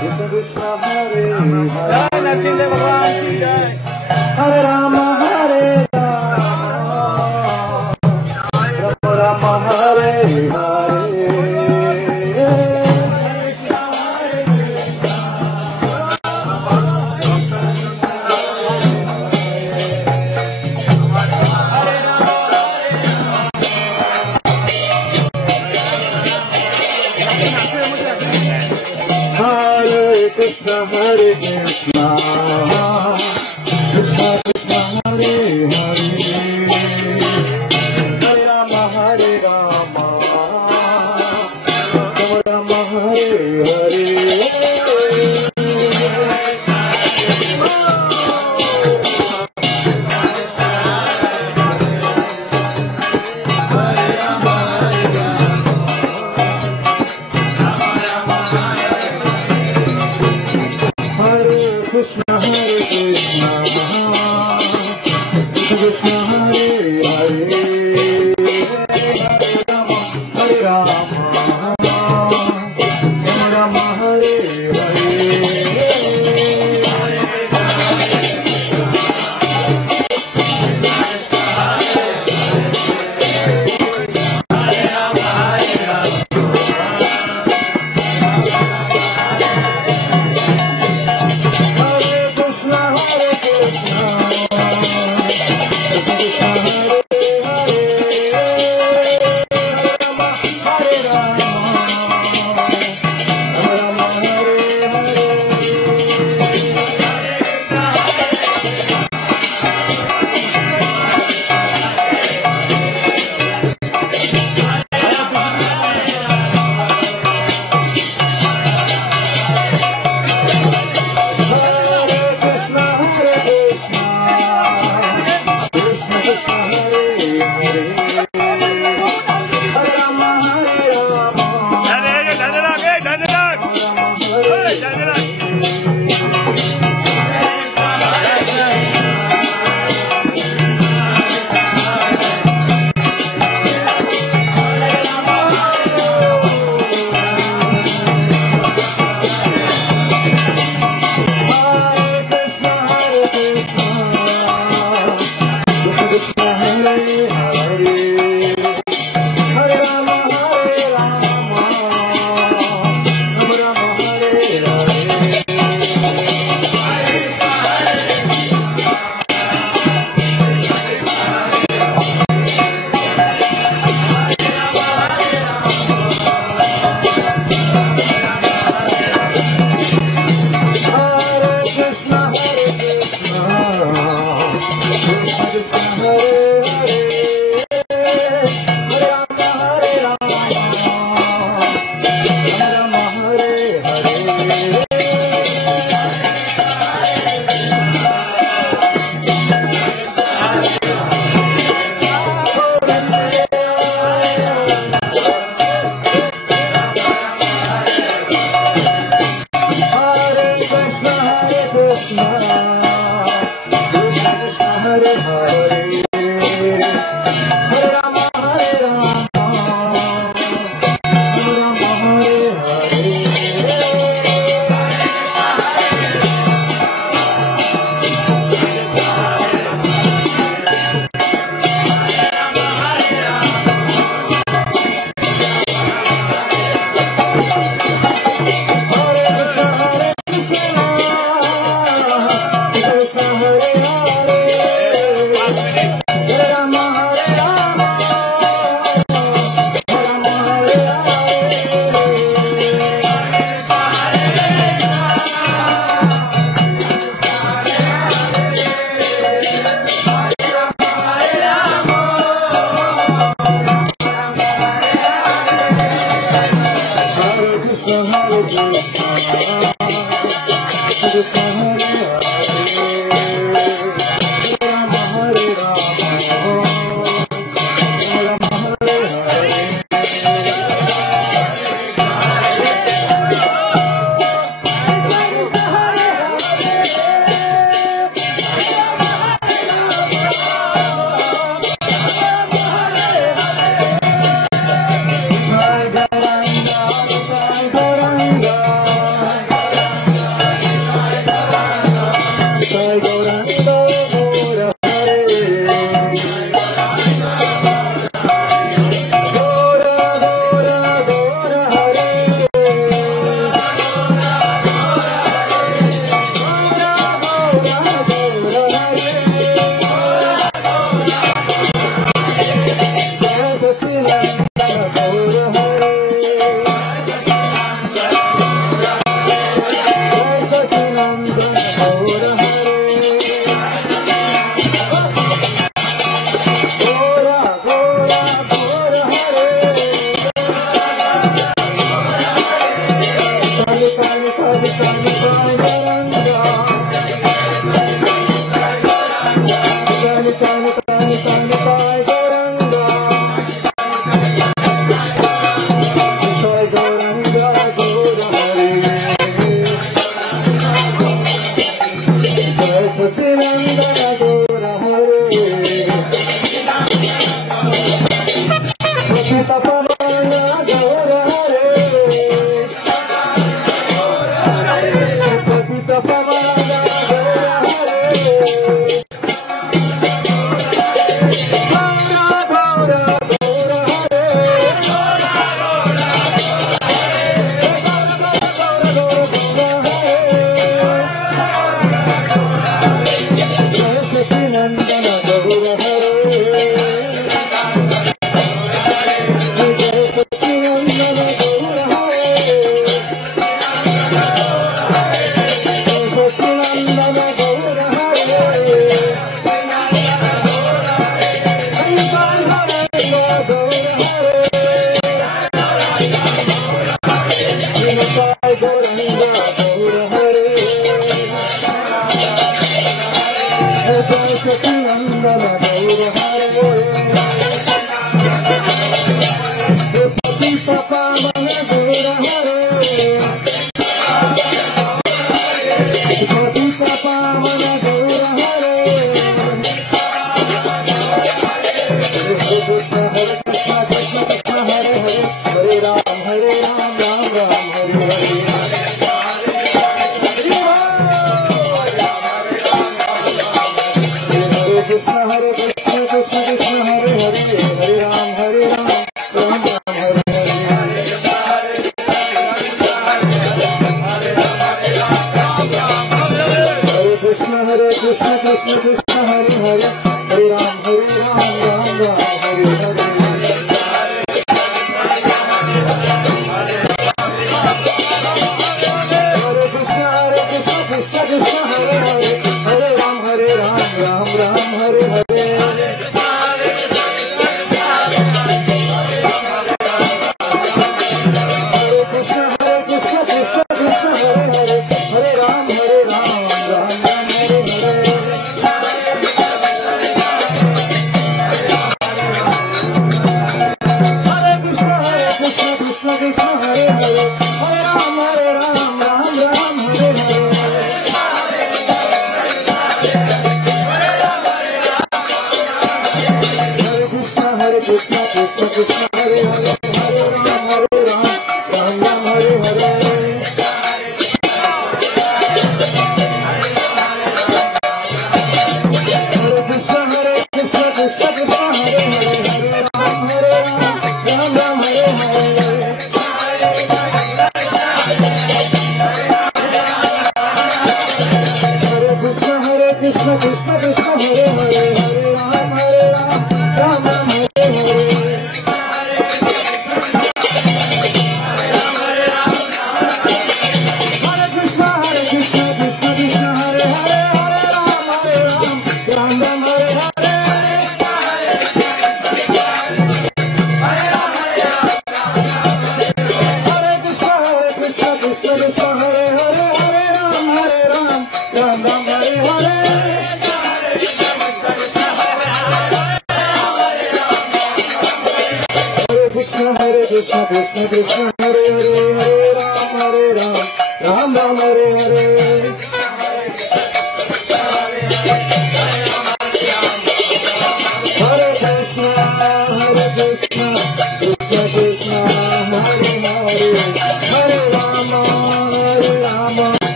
Krishna Krishna Hare Hare Hare Rama Hare Rama Rama Rama Hare Hare Krishna Hare Krishna Krishna Krishna Hare Hare Hare Rama Hare Rama Rama Rama Hare Hare Krishna Hare Krishna Krishna Hare Hare Hare Rama Hare Rama Rama Rama Hare Hare Hare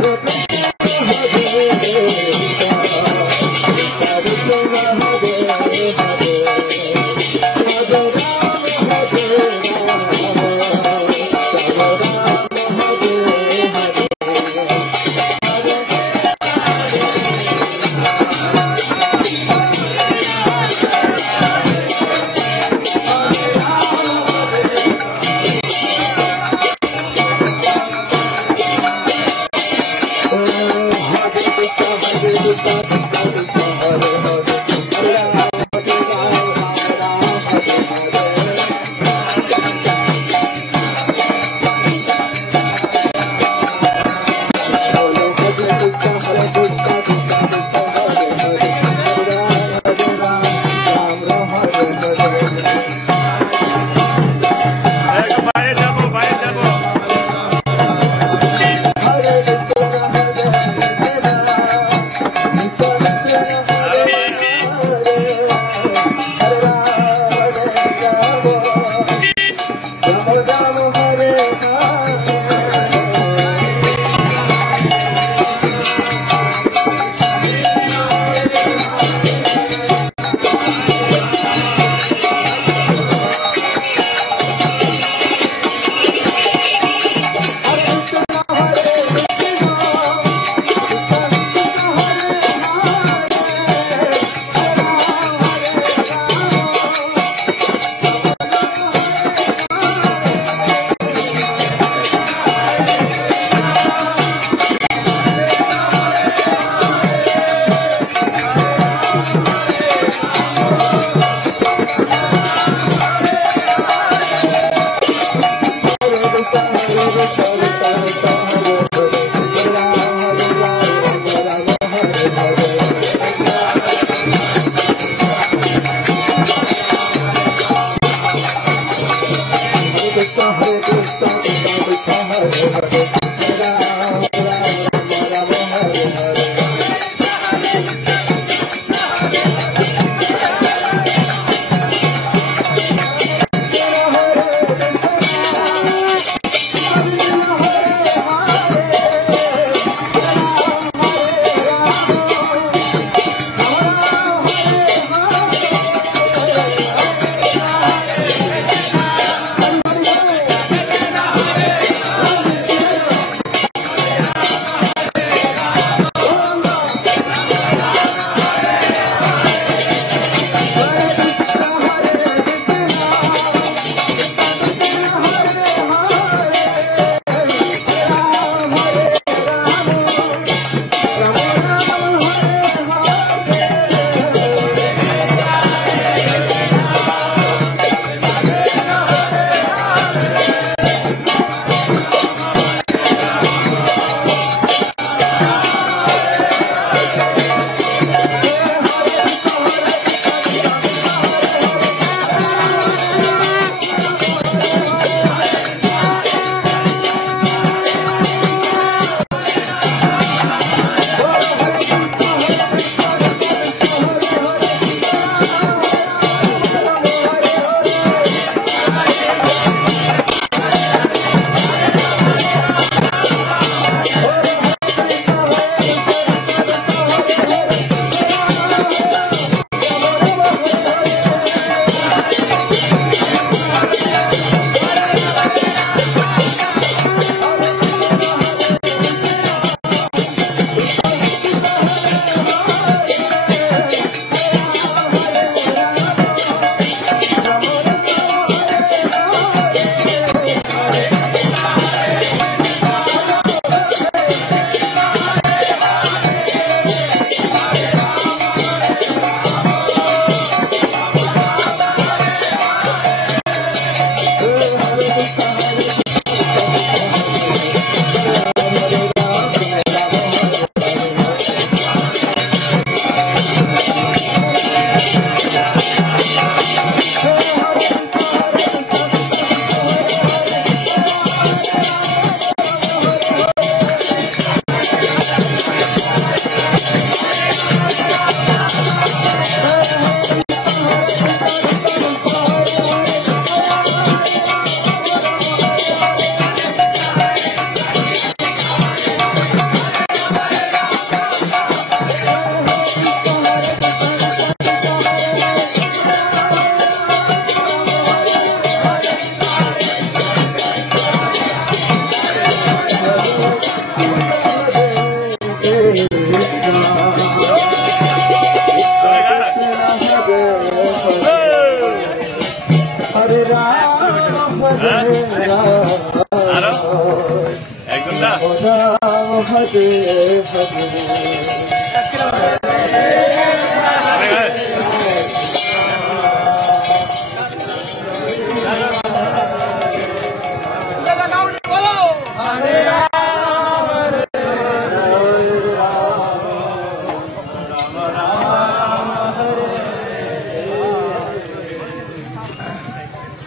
Hare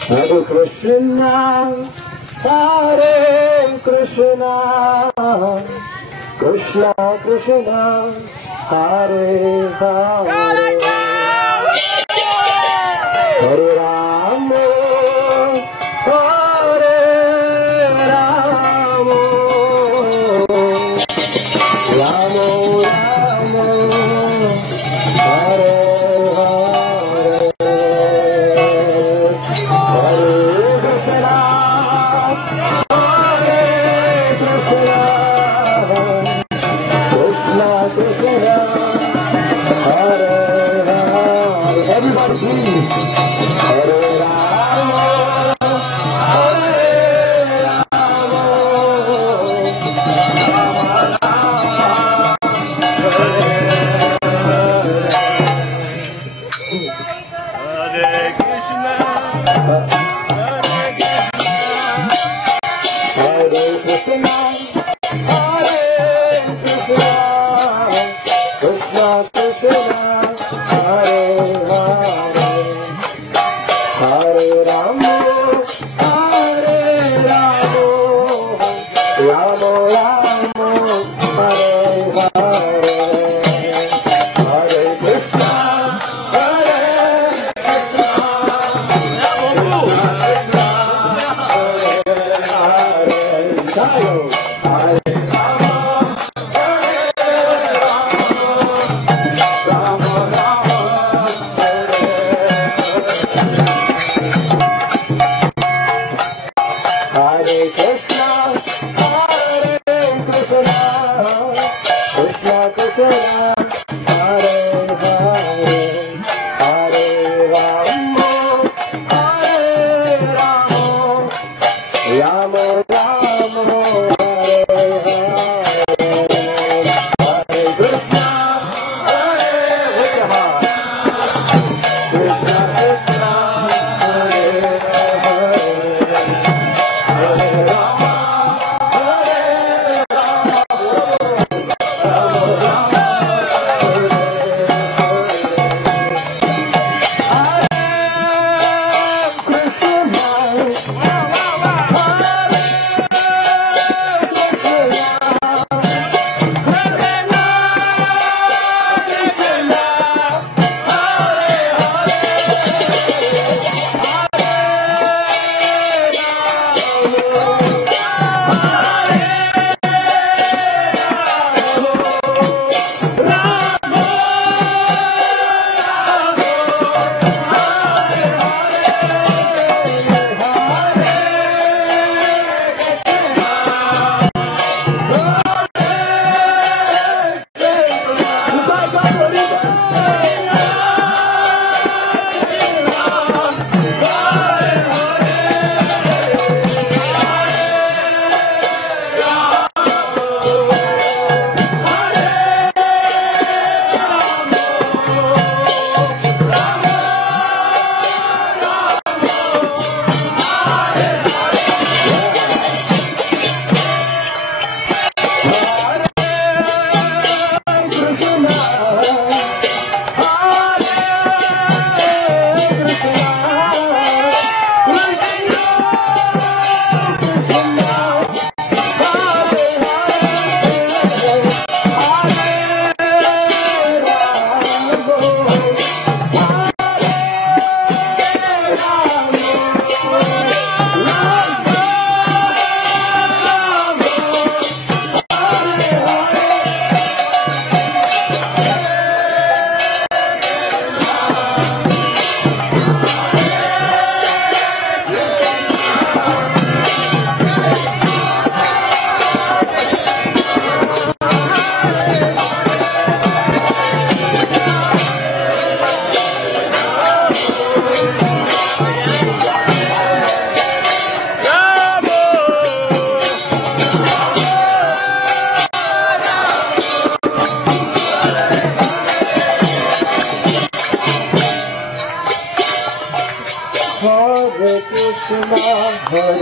Hare Krishna, Hare Krishna, Krishna Krishna, Hare Hare, Hare Rama, Hare Rama, Rama Rama, Hare everybody please. Hare Rama, Hare Rama, Hare Krishna, Hare Krishna, Hare Krishna, Krishna Krishna, Hare Hare, Hare Rama, Hare Rama, Rama Rama, Hare Hare, Hare Krishna, Hare Krishna, Krishna Krishna, Hare Hare, Hare Rama, Hare Rama, Rama Hare Krishna, Hare Krishna, Krishna Krishna, Hare Hare, Hare Rama, Hare Rama, Rama Rama, Hare Hare, Hare Krishna, Hare Krishna, Krishna Krishna, Hare Hare, Hare Rama, Hare Rama, Rama Rama,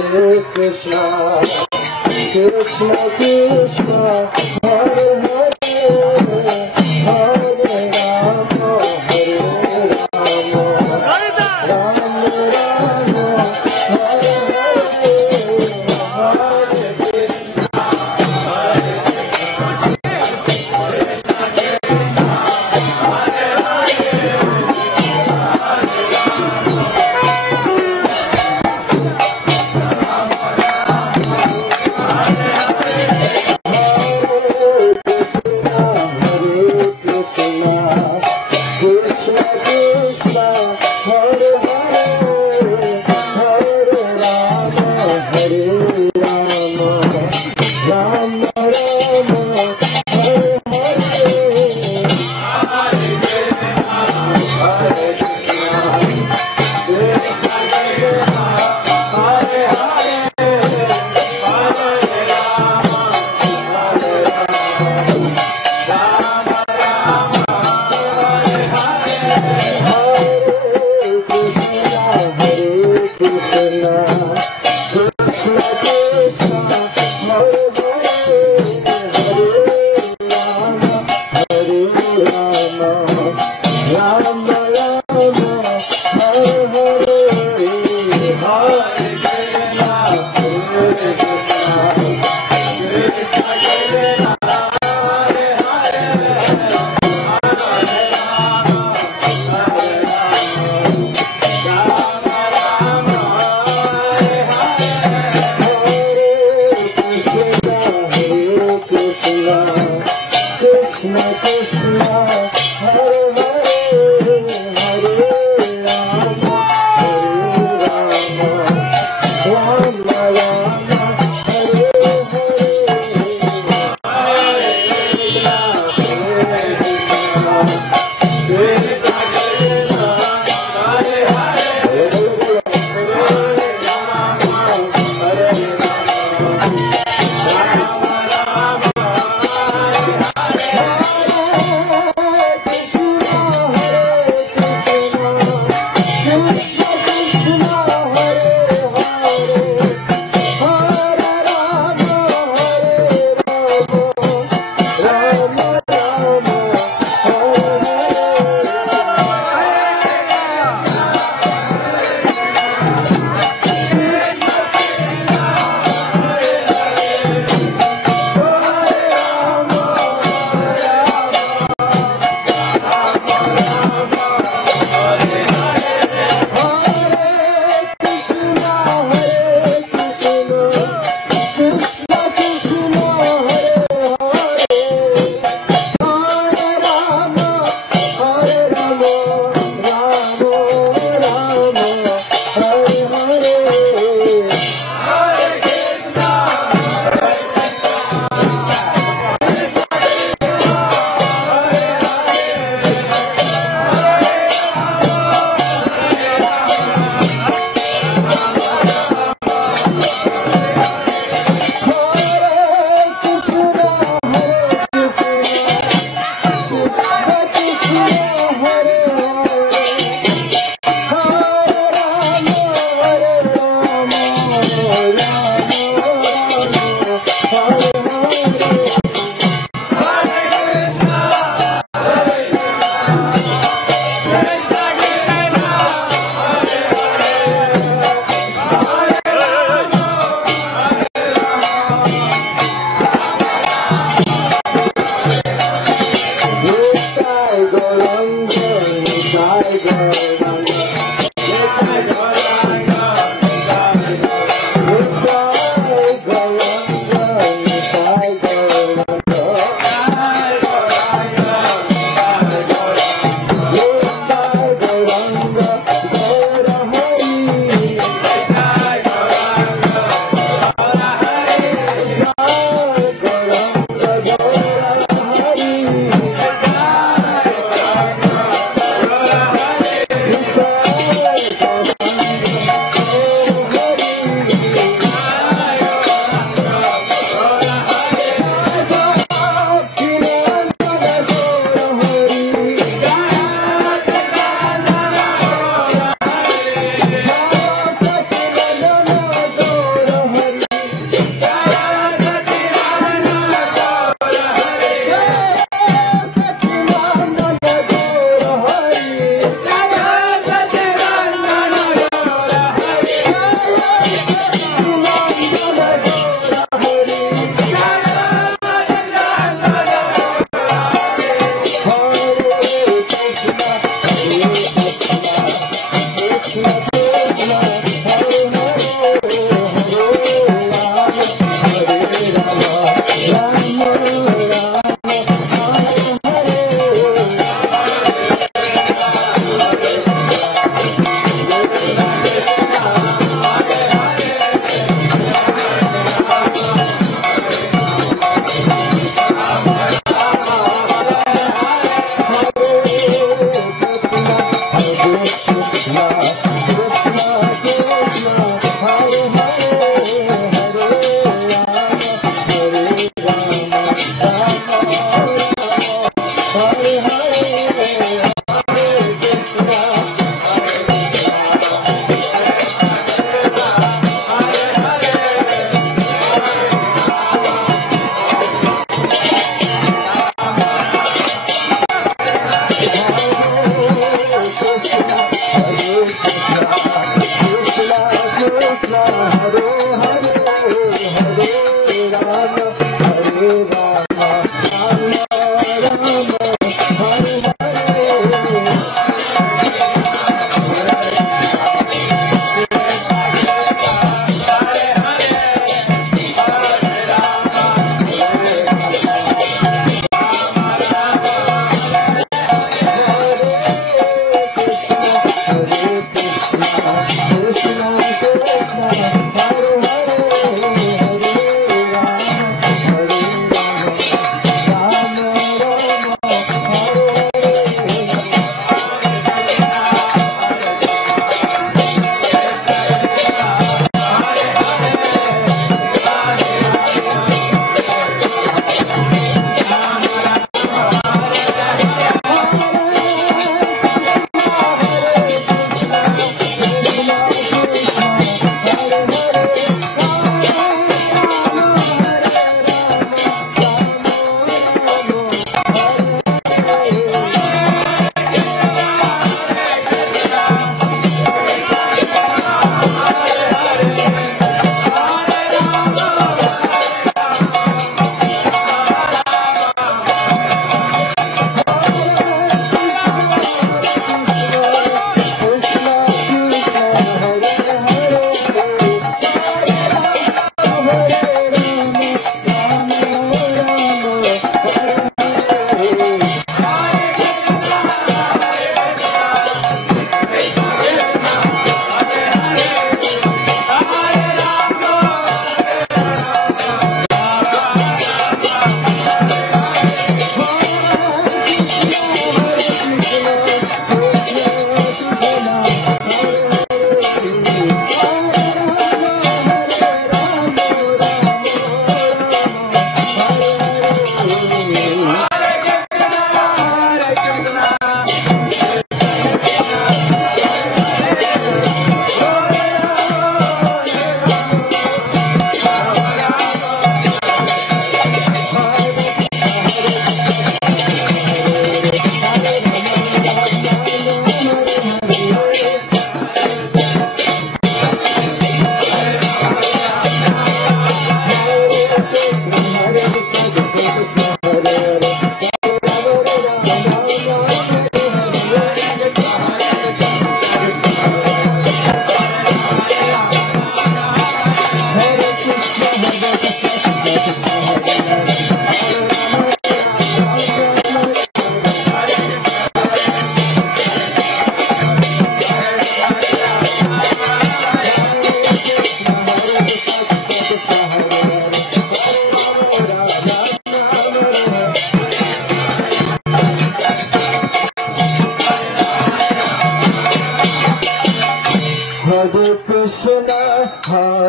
Krishna, Krishna Krishna, Hare Hare, Hare Rama, Hare Rama, Rama Rama, Hare Hare, Hare Krishna, Hare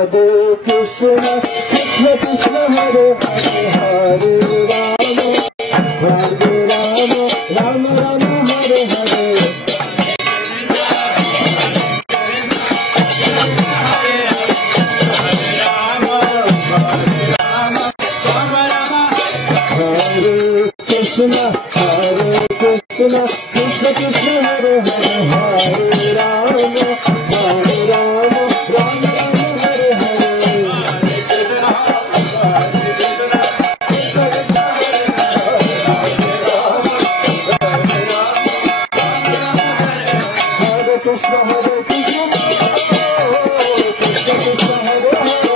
Hare Krishna, Krishna Krishna Hare Hare, Hare Rama, Hare Rama, Rama Rama Hare Hare. Krishna, Hare Krishna, Krishna Krishna Hare Hare, Hare Rama, Hare Rama, Rama Rama Hare Hare. Hare Krishna, Hare Krishna, Krishna Krishna Hare Hare.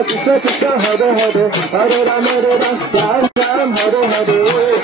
Krishna Krishna Hare Hare Hare Rama Ram Ram Hare Hare Hare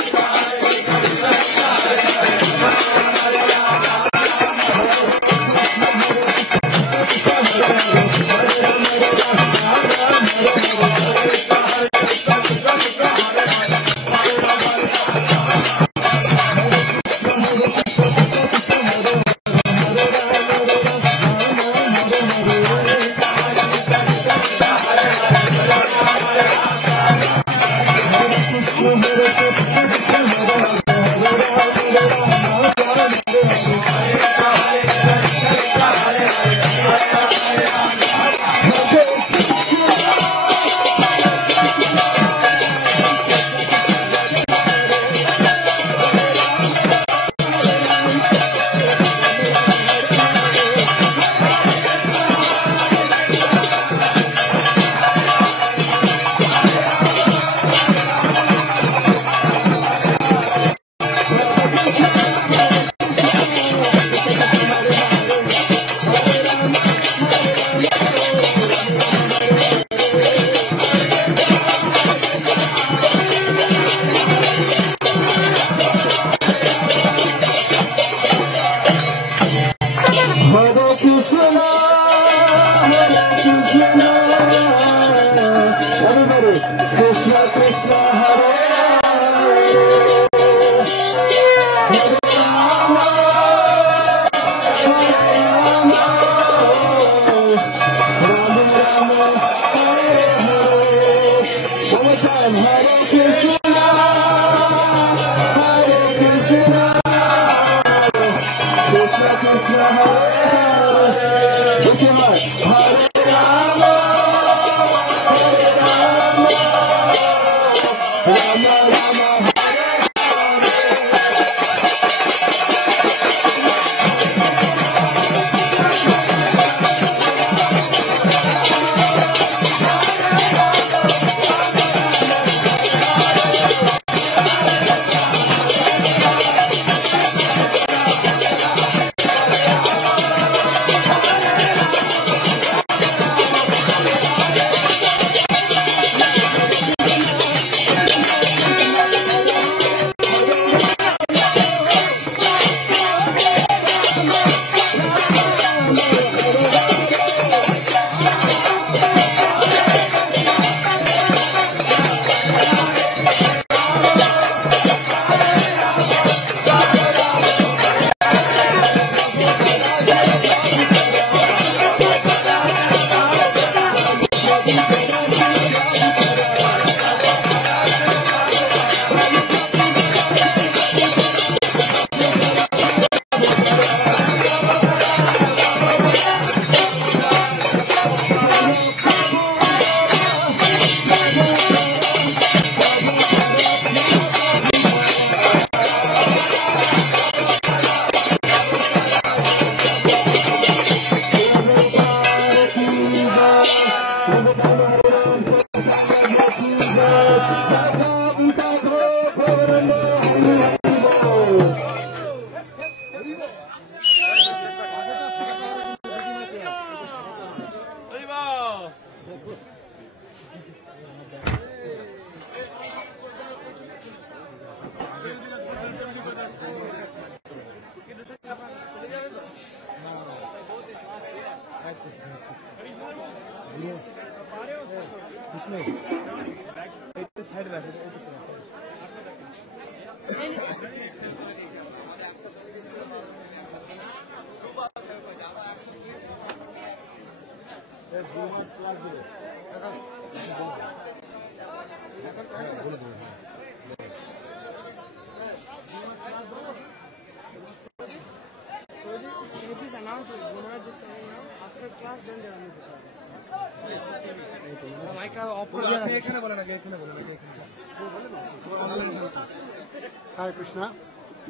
Hare Krishna.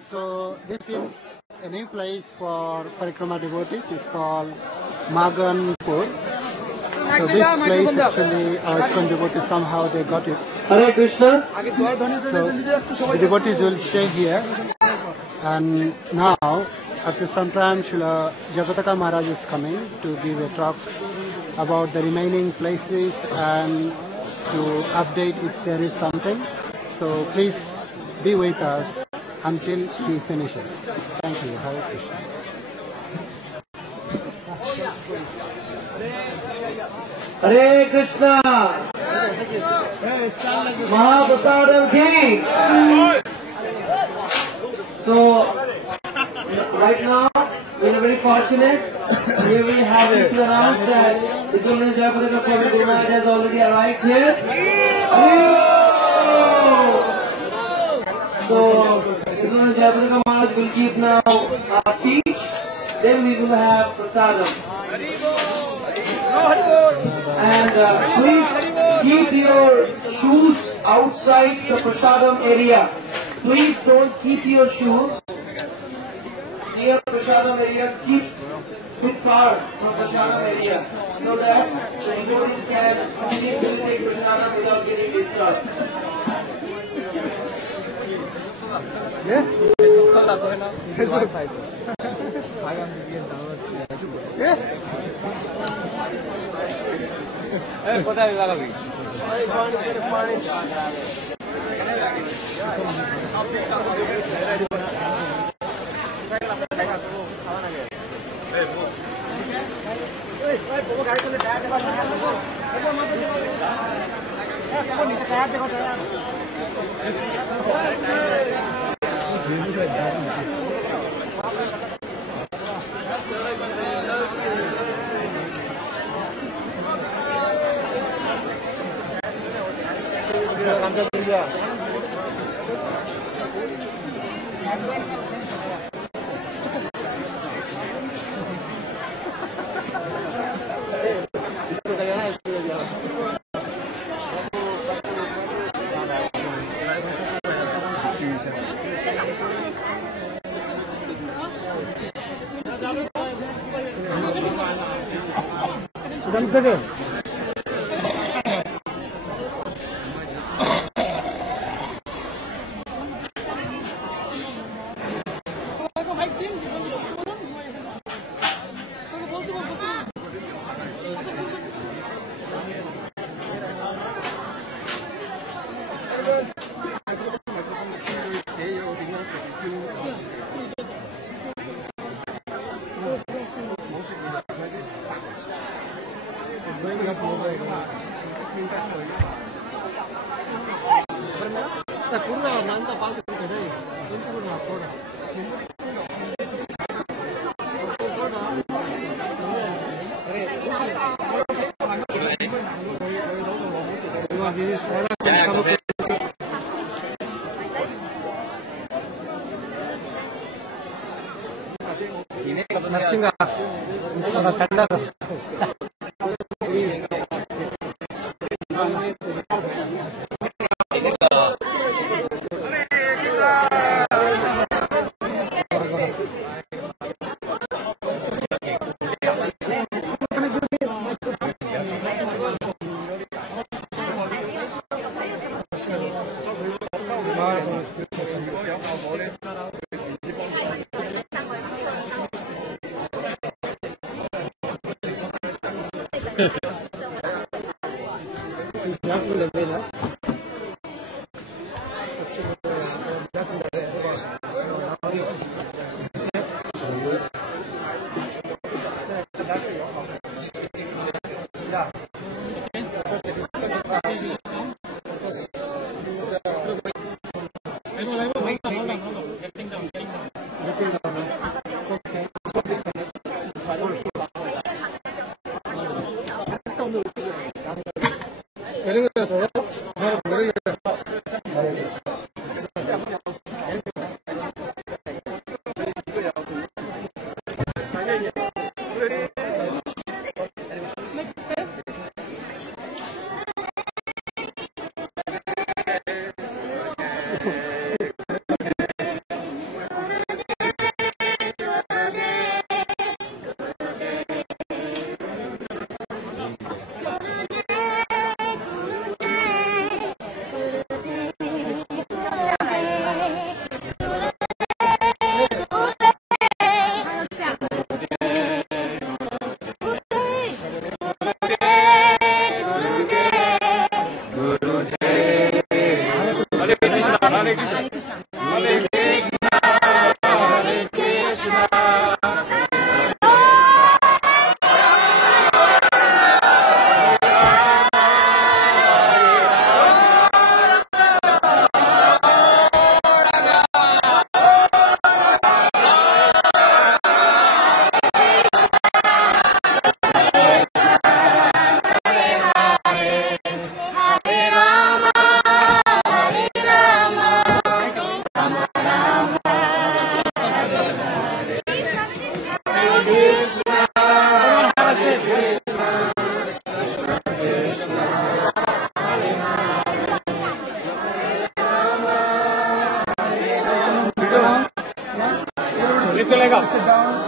So this is a new place for Parikrama devotees. It's called Maganpur. So this place actually our ISKCON devotees somehow they got it. Hare Krishna. So the devotees will stay here. And now after some time Srila Jagataka Maharaj is coming to give a talk about the remaining places and to update if there is something. So please be with us until he finishes. Thank you. Hare Krishna. Hare Krishna. Mahaprasadam King. So right now we are very fortunate. We will have to announce that the Guru Jagataka Pratäp Nagar has already arrived here. So the Guru Jagataka Maharaj will give now our speech. Then we will have prasadam. And please keep your shoes outside the prasadam area. Please don't keep your shoes near prasadam area. Keep bit far from prasadam area so that the devotees can peacefully take prasadam without getting disturbed. Sit down.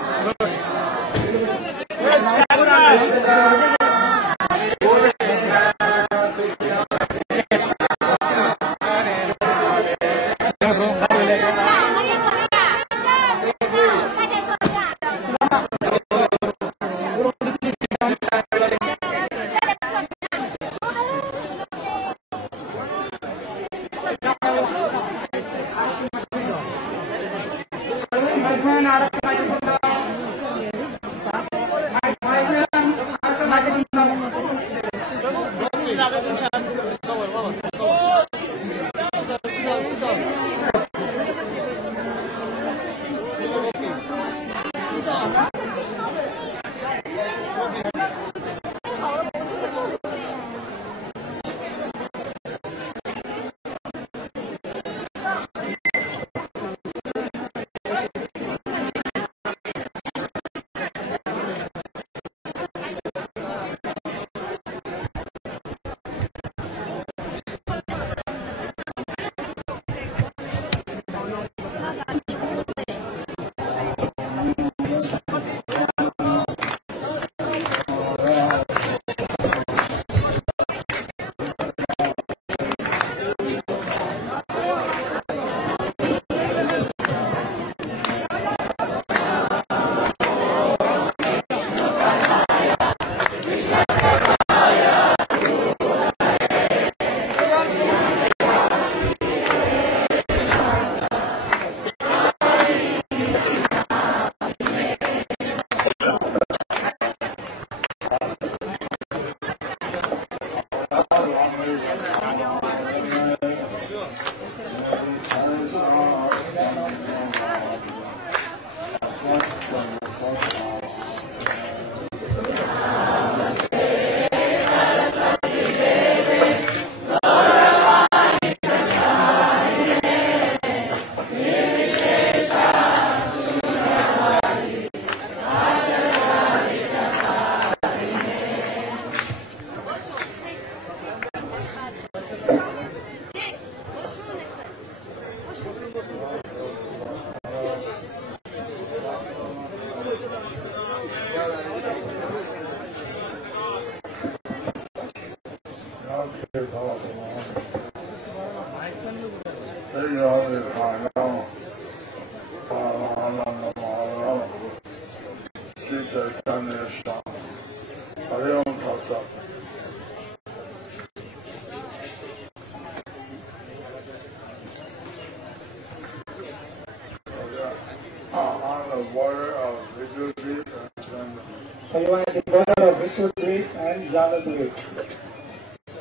So you are the border of Rtudvipa and Navadwip.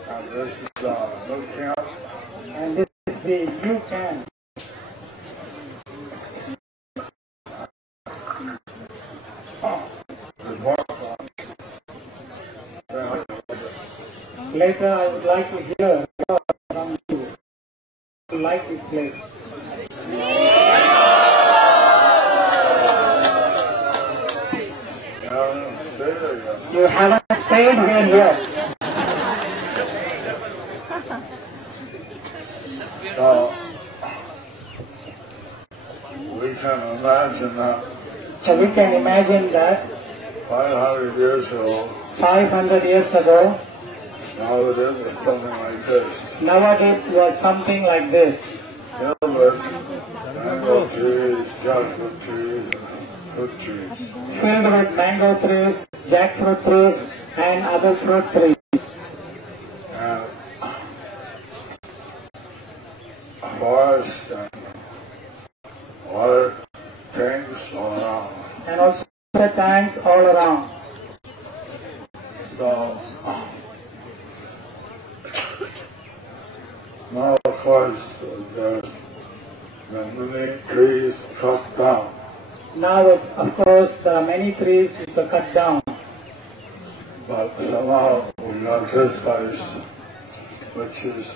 And this is the new camp. And this is the new camp. Later I would like to hear from you. You like this place. You haven't stayed here yet. So we can imagine that. So we can imagine that 500 years ago, 500 years ago, Navadvip was something like this. Navadvip was something like this. Filled with mango trees, jackfruit trees, and fruit trees. Filled with mango trees, jackfruit trees, and other fruit trees. And forest and water tanks all around. And also tanks all around. So now of course there's many trees cut down. Now of course there are many trees which were cut down. But somehow we got this place, which is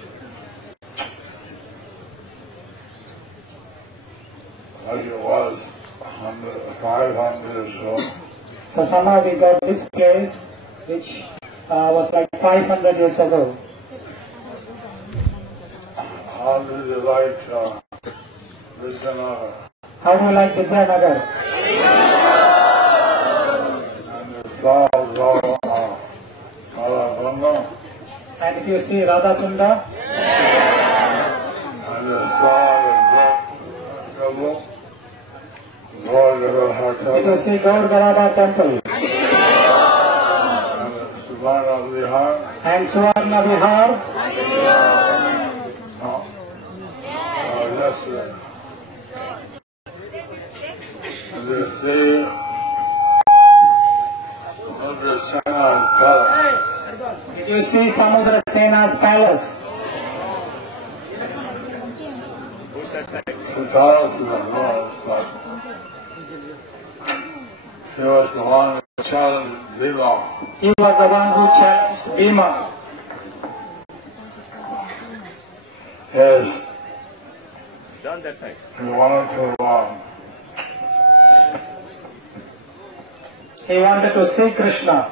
like it was 500 years ago. So somehow we got this place which was like 500 years ago. How did you like Vidyänagar? How do you like Vidyänagar? And if you see Radha Kunda, if you see Gaura temple, and Suvarna Vihar, if you see Samudra Sena's palace, he was the one who challenged Dvija. He was the one who challenged Bhima. Yes. Done that side. He wanted to see Krishna.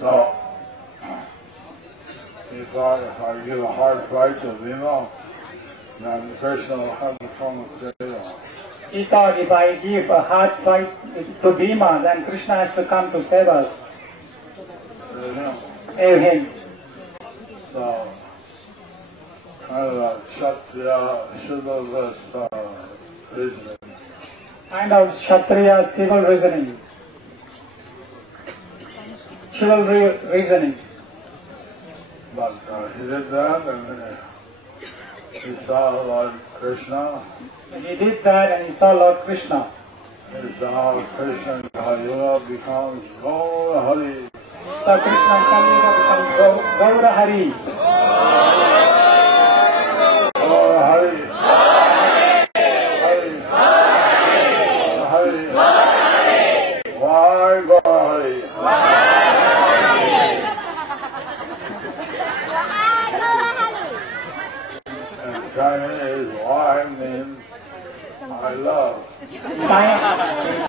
So, he thought if I give a hard fight to Dvija, then Krishna will have to come and save him. He thought if I give a hard fight to Bhima, then Krishna has to come to save us. Save him. So, kind of a Kshatriya, chivalrous reasoning. Kind of Kshatriya civil reasoning. Chivalry reasoning. But he did that and he saw Lord Krishna. And he did that and he saw Lord Krishna. He saw Krishna in Kali-yuga becomes Gaura Hari. So Krishna in Kali-yuga becomes Gaura Hari. Gaura Hari. Hari. Why Gaura Hari? And Chinese why means I love.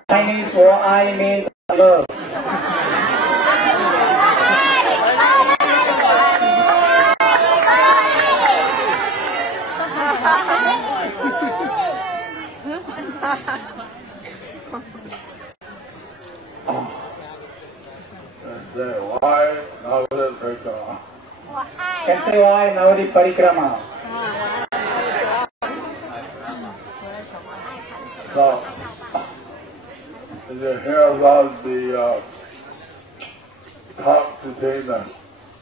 Chinese I means love. Why Navadvip Parikrama? Can say why Navadvip Parikrama? So, did you hear about the talk between the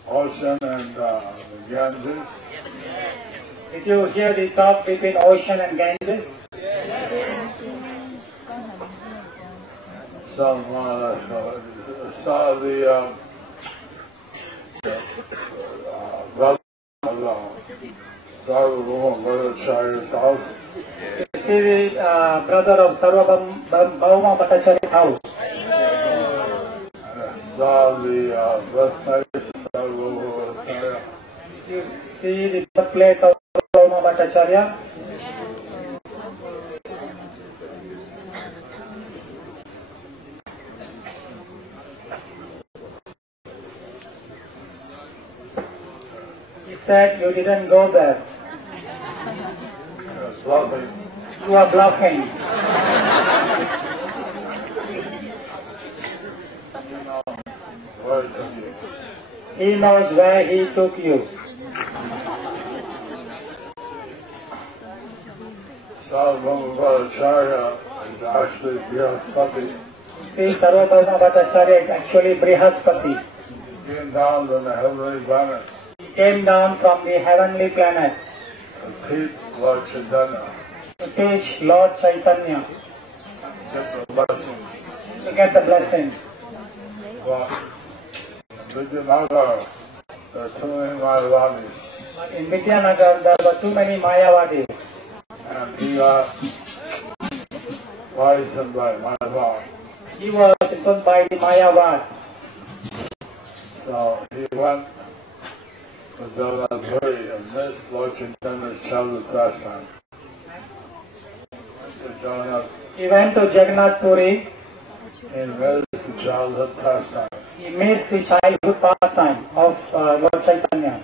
ocean and the Ganges? Did you hear the talk between ocean and Ganges? Some saw the brother of Sarvabhauma house. You see the brother of Sarvabhauma Bhattacharya's house. Saw the birthplace of Sarvabhauma. You see the birthplace of Sarvabhauma Bhattacharya. He said you didn't go there. You are bluffing. He knows where he took you. Sarvabhauma Bhattacharya is actually Brihaspati. See, Sarvabhauma Bhattacharya is actually Brihaspati. He came down from the heavenly planet. He came down from the heavenly planet To teach Lord Chaitanya. to teach Lord Chaitanya, Get the blessing. to get the blessing. But Vidyänagar, there are too many Mayavadis. But in Vidyänagar there were too many Mayavadis. And he got poisoned by Mayavad. He was influenced by the Mayavad. So he went to Gadädhara and missed Lord Chaitanya's childhood pastime. He went to Jagannath Puri. He missed the childhood pastime. He missed the childhood pastime of Lord Chaitanya.